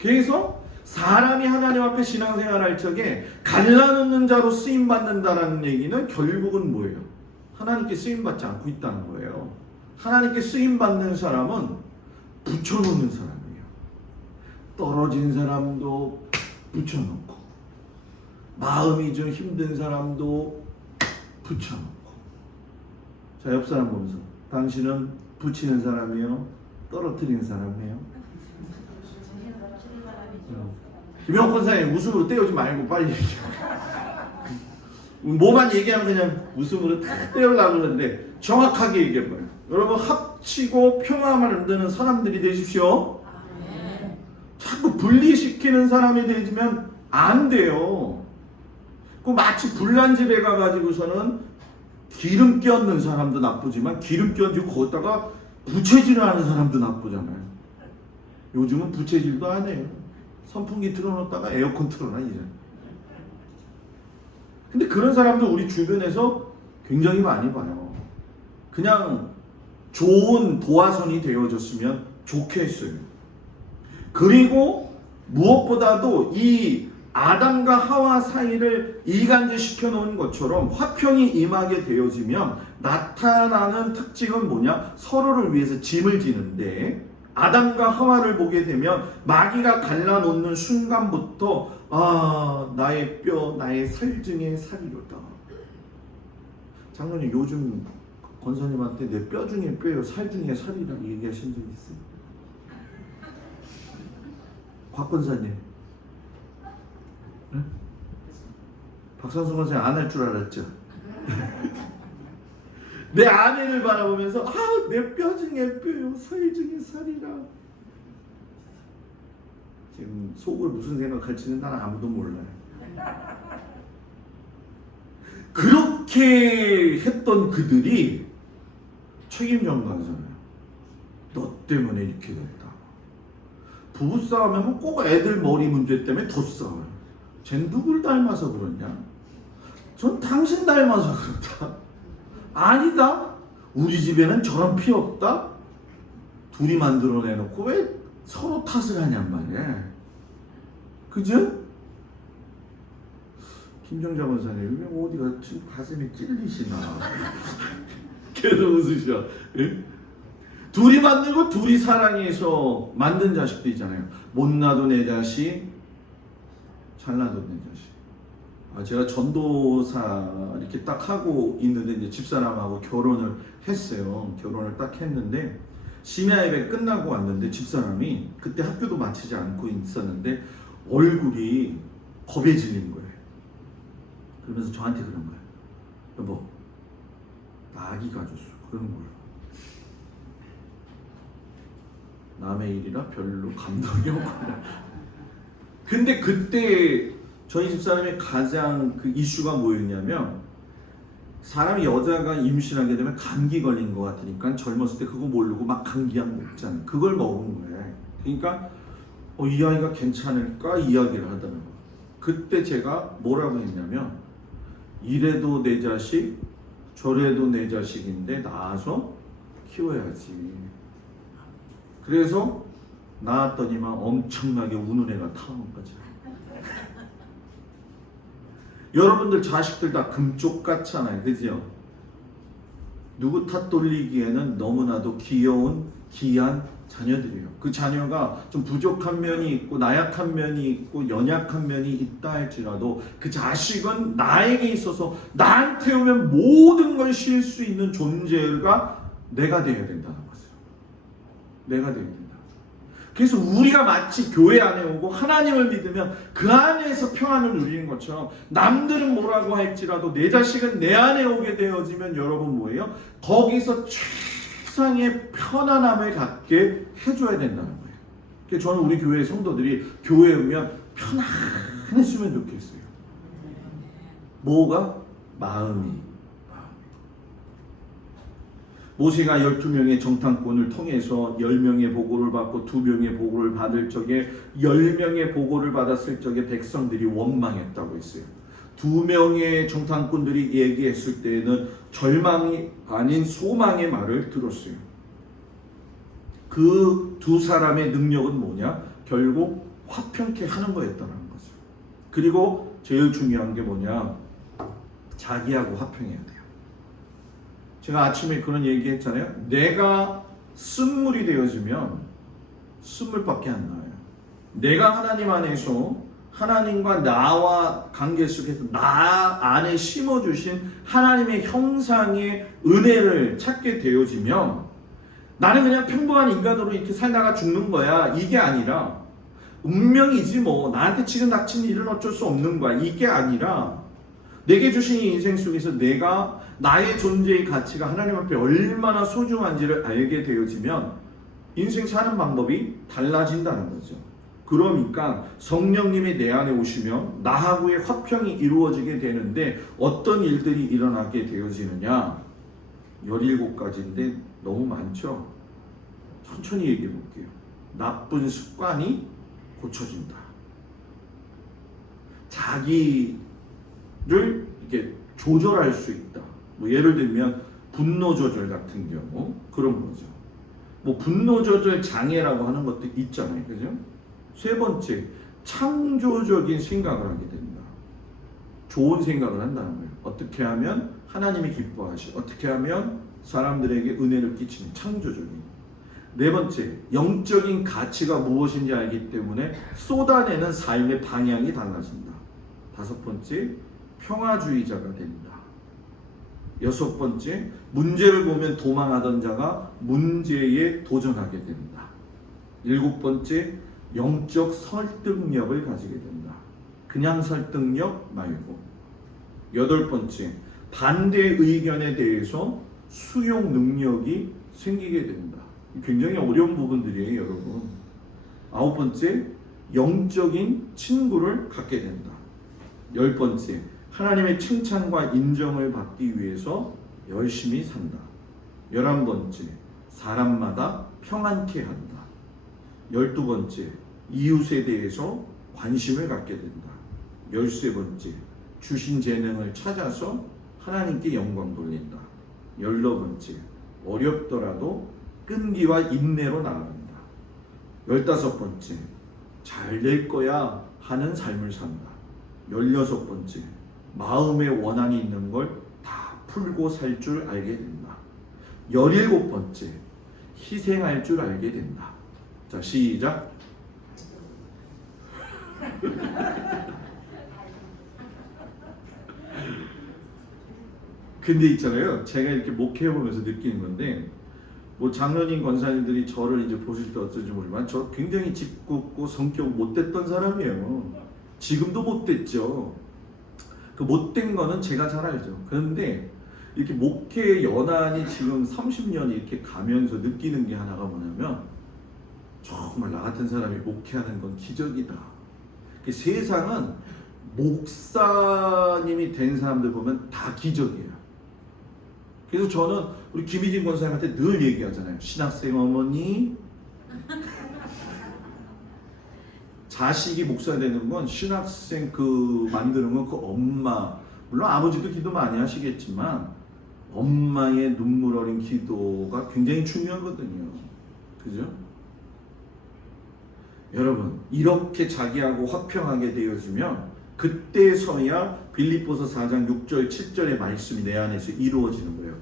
그래서 사람이 하나님 앞에 신앙생활할 적에 갈라놓는 자로 쓰임받는다는 얘기는 결국은 뭐예요? 하나님께 쓰임받지 않고 있다는 거예요. 하나님께 쓰임받는 사람은 붙여놓는 사람이에요. 떨어진 사람도 붙여놓고 마음이 좀 힘든 사람도 붙여놓고. 자, 옆 사람 보면서 당신은 붙이는 사람이에요? 떨어뜨리는 사람이에요? 김영권 사장님 웃음으로 때우지 말고 빨리 뭐만 얘기하면 그냥 웃음으로 다 때우려고 그러는데 정확하게 얘기해봐요. 여러분 합치고 평화 만드는 사람들이 되십시오. 자꾸 분리시키는 사람이 되면 안 돼요. 그 마치 불난집에 가가지고서는 기름 끼얹는 사람도 나쁘지만 기름 끼얹고 거기다가 부채질을 하는 사람도 나쁘잖아요. 요즘은 부채질도 안 해요. 선풍기 틀어놓다가 에어컨 틀어놔 이제. 근데 그런 사람도 우리 주변에서 굉장히 많이 봐요. 그냥 좋은 도화선이 되어졌으면 좋겠어요. 그리고 무엇보다도 이 아담과 하와 사이를 이간질시켜 놓은 것처럼 화평이 임하게 되어지면 나타나는 특징은 뭐냐? 서로를 위해서 짐을 지는데 아담과 하와를 보게 되면 마귀가 갈라놓는 순간부터 나의 뼈, 나의 살 중에 살이로다. 장로님 요즘 권사님한테 내 뼈 중에 뼈요, 살 중에 살이라고 얘기하신 적 있어요? 곽 권사님, 네? 박선수 권사님 안 할 줄 알았죠? 내 아내를 바라보면서 내 뼈 중에 뼈요, 살 중에 살이라. 지금 속으로 무슨 생각할지는 나는 아무도 몰라요. 그렇게 했던 그들이 책임 전가잖아요. 너 때문에 이렇게 됐다. 부부싸움하면 꼭 애들 머리 문제 때문에 더 싸워요. 쟨 누굴 닮아서 그러냐? 전 당신 닮아서 그렇다. 아니다. 우리 집에는 저런 피 없다. 둘이 만들어내놓고 왜 서로 탓을 하냔 말이야. 그죠? 김정자 권사님 왜 어디가 지금 가슴이 찔리시나? 계속 웃으셔. 예? 둘이 만들고 둘이 사랑해서 만든 자식도 있잖아요. 못 놔도 내 자식, 잘 놔도 내 자식. 제가 전도사 이렇게 딱 하고 있는데 이제 집사람하고 결혼을 했어요. 결혼을 딱 했는데 심야 예배 끝나고 왔는데 집사람이 그때 학교도 마치지 않고 있었는데 얼굴이 겁에 질린 거예요. 그러면서 저한테 그런 거예요. 여보, 나 아기 가졌어. 그러는 거예요. 남의 일이라 별로 감동이 없구나. 근데 그때 저희 집사람의 가장 그 이슈가 뭐였냐면 사람이 여자가 임신하게 되면 감기 걸린 것 같으니까 젊었을 때 그거 모르고 막 감기약 먹잖아요. 그걸 먹은 거예요. 그러니까 이 아이가 괜찮을까 이야기를 하더라고요. 그때 제가 뭐라고 했냐면 이래도 내 자식 저래도 내 자식인데 낳아서 키워야지. 그래서 낳았더니만 엄청나게 우는 애가 타오는 거죠. 여러분들 자식들 다 금쪽 같잖아요. 그죠? 누구 탓 돌리기에는 너무나도 귀여운 귀한 자녀들이에요. 그 자녀가 좀 부족한 면이 있고 나약한 면이 있고 연약한 면이 있다 할지라도 그 자식은 나에게 있어서 나한테 오면 모든 걸 쉴 수 있는 존재가 내가 되어야 된다는 거죠. 내가 되어야 된다. 그래서 우리가 마치 교회 안에 오고 하나님을 믿으면 그 안에서 평안을 누리는 것처럼 남들은 뭐라고 할지라도 내 자식은 내 안에 오게 되어지면 여러분 뭐예요? 거기서 최상의 편안함을 갖게 해줘야 된다는 거예요. 그래서 저는 우리 교회 성도들이 교회에 오면 편안했으면 좋겠어요. 뭐가? 마음이. 모세가 12명의 정탐꾼을 통해서 10명의 보고를 받고 2명의 보고를 받을 적에 10명의 보고를 받았을 적에 백성들이 원망했다고 했어요. 2명의 정탐꾼들이 얘기했을 때에는 절망이 아닌 소망의 말을 들었어요. 그 두 사람의 능력은 뭐냐? 결국 화평케 하는 거였다는 거죠. 그리고 제일 중요한 게 뭐냐? 자기하고 화평해야 돼요. 제가 아침에 그런 얘기 했잖아요. 내가 쓴물이 되어지면 쓴물밖에 안 나와요. 내가 하나님 안에서 하나님과 나와 관계 속에서 나 안에 심어주신 하나님의 형상의 은혜를 찾게 되어지면 나는 그냥 평범한 인간으로 이렇게 살다가 죽는 거야. 이게 아니라 운명이지 뭐 나한테 지금 닥친 일은 어쩔 수 없는 거야. 이게 아니라 내게 주신 이 인생 속에서 내가 나의 존재의 가치가 하나님 앞에 얼마나 소중한지를 알게 되어지면 인생 사는 방법이 달라진다는 거죠. 그러니까 성령님이 내 안에 오시면 나하고의 화평이 이루어지게 되는데 어떤 일들이 일어나게 되어지느냐? 17가지인데 너무 많죠? 천천히 얘기해 볼게요. 나쁜 습관이 고쳐진다. 자기를 이렇게 조절할 수 있다. 뭐 예를 들면 분노 조절 같은 경우 그런 거죠. 뭐 분노 조절 장애라고 하는 것도 있잖아요. 그죠? 세 번째, 창조적인 생각을 하게 된다. 좋은 생각을 한다는 거예요. 어떻게 하면 하나님이 기뻐하시, 어떻게 하면 사람들에게 은혜를 끼치는 창조적인. 네 번째, 영적인 가치가 무엇인지 알기 때문에 쏟아내는 삶의 방향이 달라진다. 다섯 번째, 평화주의자가 된다. 여섯 번째, 문제를 보면 도망하던 자가 문제에 도전하게 된다. 일곱 번째, 영적 설득력을 가지게 된다. 그냥 설득력 말고. 여덟 번째, 반대 의견에 대해서 수용 능력이 생기게 된다. 굉장히 어려운 부분들이에요, 여러분. 아홉 번째, 영적인 친구를 갖게 된다. 열 번째, 하나님의 칭찬과 인정을 받기 위해서 열심히 산다. 11번째, 사람마다 평안케 한다. 12번째, 이웃에 대해서 관심을 갖게 된다. 13번째, 주신 재능을 찾아서 하나님께 영광 돌린다. 14번째, 어렵더라도 끈기와 인내로 나아간다. 15번째, 잘 될 거야 하는 삶을 산다. 16번째, 마음의 원한이 있는 걸 다 풀고 살 줄 알게 된다. 17번째, 희생할 줄 알게 된다. 자, 시작. 근데 있잖아요, 제가 이렇게 목회해보면서 느끼는 건데, 뭐 장로님 권사님들이 저를 이제 보실 때 어떨지 모르지만 저 굉장히 짓궂고 성격 못됐던 사람이에요. 지금도 못됐죠. 그 못된 거는 제가 잘 알죠. 그런데 이렇게 목회 연한이 지금 30년이 이렇게 가면서 느끼는 게 하나가 뭐냐면, 정말 나 같은 사람이 목회하는 건 기적이다. 세상은 목사님이 된 사람들 보면 다 기적이에요. 그래서 저는 우리 김희진 권사님한테 늘 얘기하잖아요. 신학생 어머니, 자식이 목사 되는 건 신학생 만드는 건 그 엄마, 물론 아버지도 기도 많이 하시겠지만 엄마의 눈물 어린 기도가 굉장히 중요하거든요. 그죠? 여러분, 이렇게 자기하고 화평하게 되어지면 그때서야 빌립보서 4장 6절 7절의 말씀이 내 안에서 이루어지는 거예요.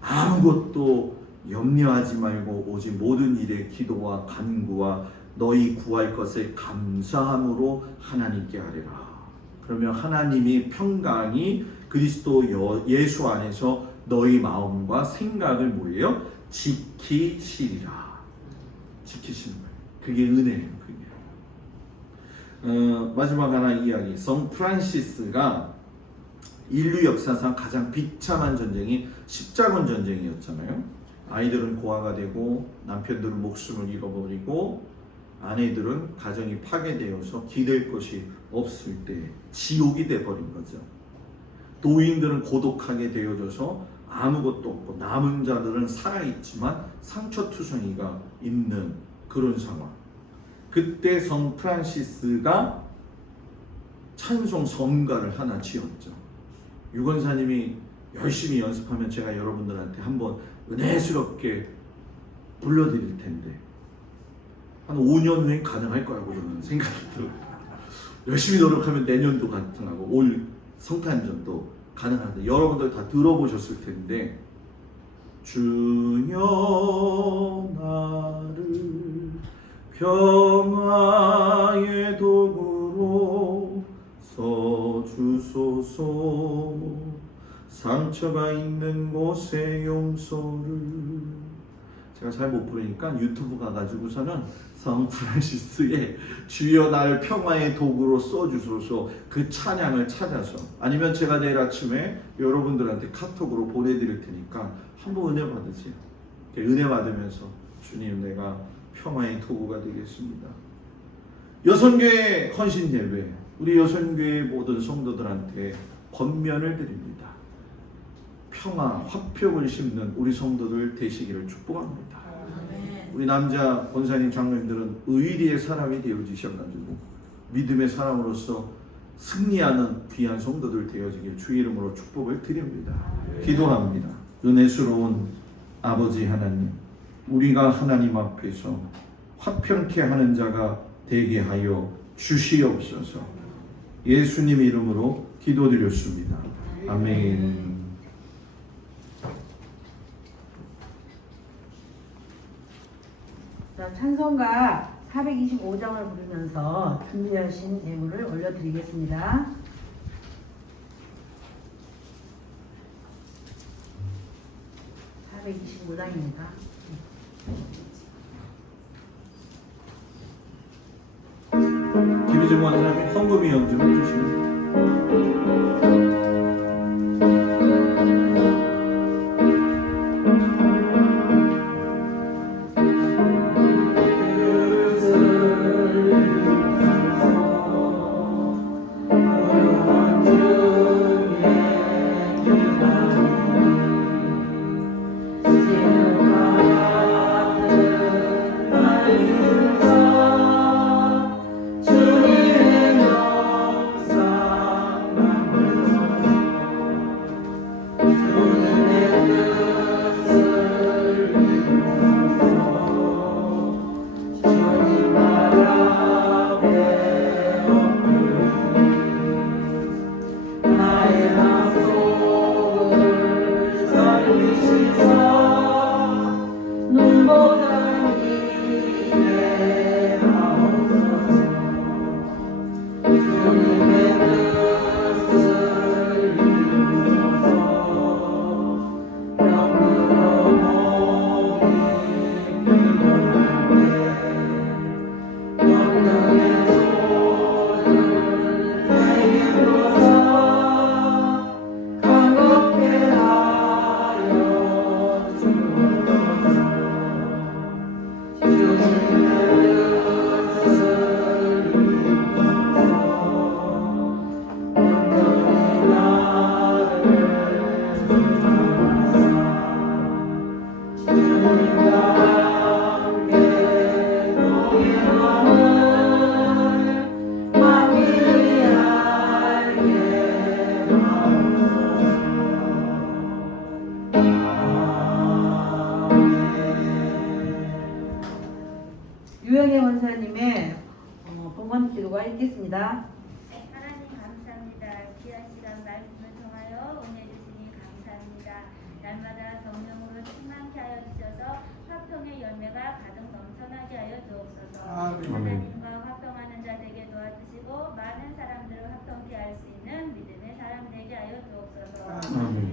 아무것도 염려하지 말고 오직 모든 일에 기도와 간구와 너희 구할 것을 감사함으로 하나님께 아뢰라. 그러면 하나님의 평강이 그리스도 예수 안에서 너희 마음과 생각을 뭐예요? 지키시리라. 지키시는 거예요. 그게 은혜예요. 그게. 마지막 하나 이야기. 성 프란시스가 인류 역사상 가장 비참한 전쟁이 십자군 전쟁이었잖아요. 아이들은 고아가 되고 남편들은 목숨을 잃어버리고 아내들은 가정이 파괴되어서 기댈 것이 없을 때 지옥이 돼버린 거죠. 노인들은 고독하게 되어져서 아무것도 없고 남은 자들은 살아있지만 상처투성이가 있는 그런 상황. 그때 성 프란시스가 찬송 성가를 하나 지었죠. 유권사님이 열심히 연습하면 제가 여러분들한테 한번 은혜스럽게 불러드릴 텐데 한 5년 후엔 가능할 거라고 저는 생각이 들어요. 열심히 노력하면 내년도 가능하고 올 성탄절도 가능한데 여러분들 다 들어보셨을 텐데, 주여 나를 평화의 도구로 써주소서. 상처가 있는 곳에 용서를, 제가 잘 못 부르니까 유튜브 가가지고서는 성 프란시스의 주여 나를 평화의 도구로 써주소서 그 찬양을 찾아서, 아니면 제가 내일 아침에 여러분들한테 카톡으로 보내드릴 테니까 한번 은혜 받으세요. 은혜 받으면서 주님 내가 평화의 도구가 되겠습니다. 여선교회 헌신 예배, 우리 여선교회 모든 성도들한테 권면을 드립니다. 평화, 화평을 심는 우리 성도들 되시기를 축복합니다. 우리 남자 권사님 장로님들은 의리의 사람이 되어지셔가지고 믿음의 사람으로서 승리하는 귀한 성도들 되어지길 주의 이름으로 축복을 드립니다. 기도합니다. 은혜스러운 아버지 하나님, 우리가 하나님 앞에서 화평케 하는 자가 되게 하여 주시옵소서. 예수님 이름으로 기도드렸습니다. 아멘. 자, 찬송가 425장을 부르면서 준비하신 예물을 올려드리겠습니다. (425장입니다) 김희정 원사님이 헌금이 연주해 주시면 유영애 원사님의 봉헌 기도가 있겠습니다. 네, 하나님 감사합니다. 귀한 시간 말씀을 통하여 은혜 주시니 감사합니다. 날마다 성령으로 충만케 하여 주셔서 화평의 열매가 가득 넘쳐나게 하여 주옵소서. 하나님과 화평하는 자 되게 도와주시고 많은 사람들을 화평케 할 수 있는 믿음의 사람 되게 하여 주옵소서.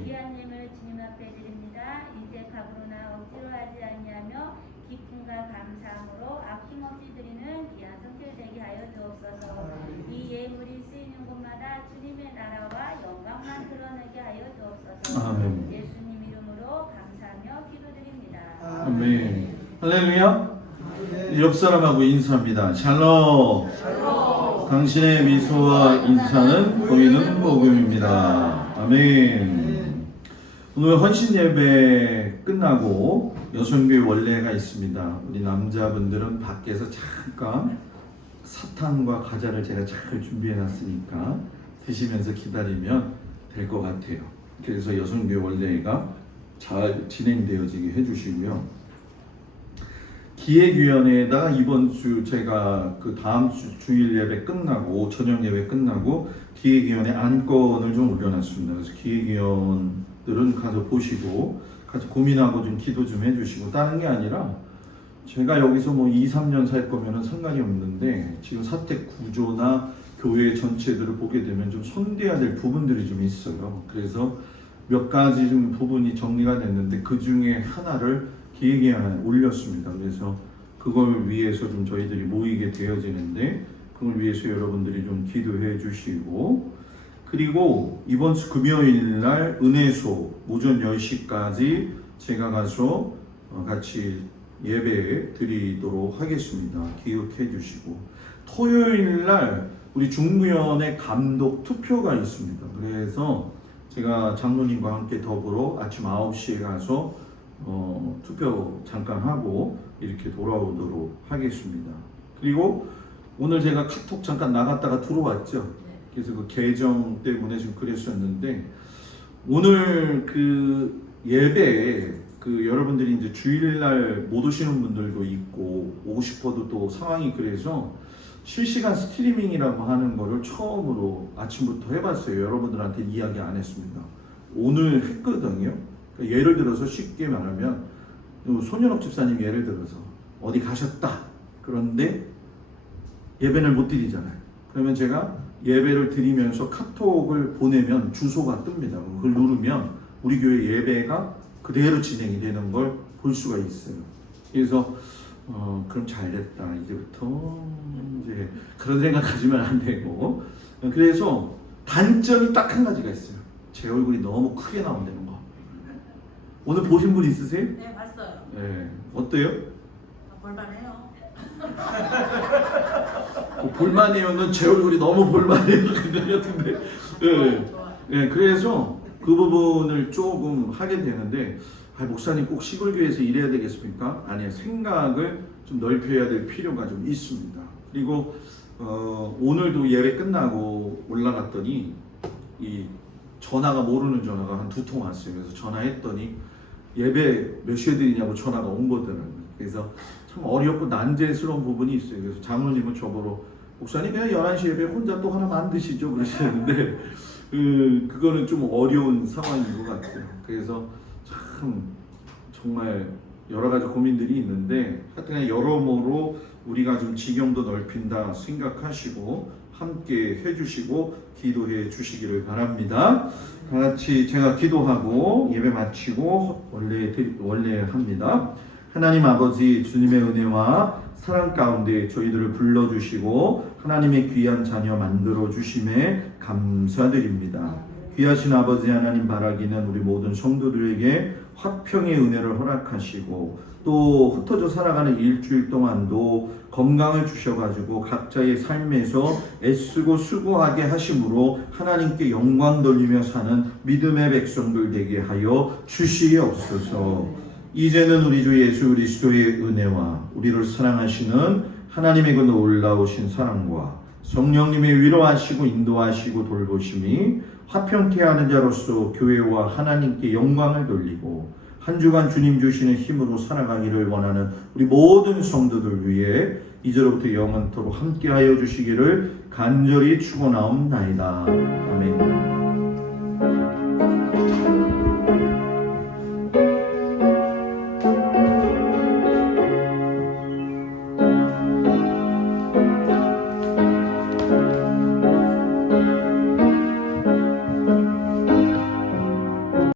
귀한 예물 주님 앞에 드립니다. 이제 값으로나 억지로 하지 아니하며 기쁨과 감사함으로 아낌없이 드리는 귀한 성질 되게 하여 주옵소서. 이 예물이 쓰이는 곳마다 주님의 나라와 영광만 드러내게 하여 주옵소서. 아멘. 예수님 이름으로 감사하며 기도드립니다. 아멘. 할렐루야. 옆 사람하고 인사합니다. 샬롬. 당신의 미소와 인사는 보이는 복음입니다. 아멘. 오늘 헌신 예배 끝나고 여성교회 원례가 있습니다. 우리 남자분들은 밖에서 잠깐 사탕과 과자를 제가 잘 준비해 놨으니까 드시면서 기다리면 될 것 같아요. 그래서 여성교회 원례가 잘 진행되어지게 해주시고요. 기획위원회에다가 이번 주 제가 그 다음 주 주일 예배 끝나고 저녁 예배 끝나고 기획위원회 안건을 좀 올려놨습니다. 그래서 기획위원들은 가서 보시고 같이 고민하고 좀 기도 좀 해주시고, 다른 게 아니라 제가 여기서 뭐 2, 3년 살 거면은 상관이 없는데 지금 사택 구조나 교회 전체들을 보게 되면 좀 손대야 될 부분들이 좀 있어요. 그래서 몇 가지 좀 부분이 정리가 됐는데 그 중에 하나를 기획에 올렸습니다. 그래서 그걸 위해서 좀 저희들이 모이게 되어지는데 그걸 위해서 여러분들이 좀 기도해 주시고, 그리고 이번 주 금요일 날 은혜소 오전 10시까지 제가 가서 같이 예배 드리도록 하겠습니다. 기억해 주시고, 토요일 날 우리 중부연의 감독 투표가 있습니다. 그래서 제가 장로님과 함께 더불어 아침 9시에 가서 투표 잠깐 하고 이렇게 돌아오도록 하겠습니다. 그리고 오늘 제가 카톡 잠깐 나갔다가 들어왔죠. 그래서 그 계정 때문에 지금 그랬었는데, 오늘 그 예배에 그 여러분들이 이제 주일날 못 오시는 분들도 있고 오고 싶어도 또 상황이 그래서 실시간 스트리밍이라고 하는 거를 처음으로 아침부터 해봤어요. 여러분들한테 이야기 안 했습니다. 오늘 했거든요. 그러니까 예를 들어서 쉽게 말하면 손현옥 집사님 예를 들어서 어디 가셨다. 그런데 예배를 못 드리잖아요. 그러면 제가 예배를 드리면서 카톡을 보내면 주소가 뜹니다. 그걸 누르면 우리 교회 예배가 그대로 진행이 되는 걸 볼 수가 있어요. 그래서 그럼 잘됐다. 이제부터 이제 그런 생각하시면 안 되고, 그래서 단점이 딱 한 가지가 있어요. 제 얼굴이 너무 크게 나온다는 거. 오늘 보신 분 있으세요? 네, 봤어요. 네. 어때요? 볼만해요. 볼만해요는 제 얼굴이 너무 볼만해요. 근데 네. 좋아요. 네, 그래서 그 부분을 조금 하게 되는데, 목사님 꼭 시골교회에서 일해야 되겠습니까? 아니요, 생각을 좀 넓혀야 될 필요가 좀 있습니다. 그리고 오늘도 예배 끝나고 올라갔더니 이 전화가 모르는 전화가 한 2통 왔어요. 그래서 전화했더니 예배 몇 시에 드리냐고 전화가 온 거더라고요. 그래서 참 어렵고 난제스러운 부분이 있어요. 그래서 장로님은 저보러 목사님 그냥 11시 예배 혼자 또 하나 만드시죠 그러시는데 그거는 좀 어려운 상황인 것 같아요. 그래서 참 정말 여러 가지 고민들이 있는데 하여튼 여러모로 우리가 좀 지경도 넓힌다 생각하시고 함께 해주시고 기도해 주시기를 바랍니다. 다 같이 제가 기도하고 예배 마치고 원래 합니다. 하나님 아버지, 주님의 은혜와 사랑 가운데 저희들을 불러주시고 하나님의 귀한 자녀 만들어 주심에 감사드립니다. 귀하신 아버지 하나님 바라기는 우리 모든 성도들에게 화평의 은혜를 허락하시고 또 흩어져 살아가는 일주일 동안도 건강을 주셔가지고 각자의 삶에서 애쓰고 수고하게 하심으로 하나님께 영광 돌리며 사는 믿음의 백성들 되게 하여 주시옵소서. 이제는 우리 주 예수 그리스도의 은혜와 우리를 사랑하시는 하나님의 그 놀라우신 사랑과 성령님의 위로하시고 인도하시고 돌보심이 화평케 하는 자로서 교회와 하나님께 영광을 돌리고 한 주간 주님 주시는 힘으로 살아가기를 원하는 우리 모든 성도들 위해 이제로부터 영원토록 함께하여 주시기를 간절히 축원하옵나이다. 아멘.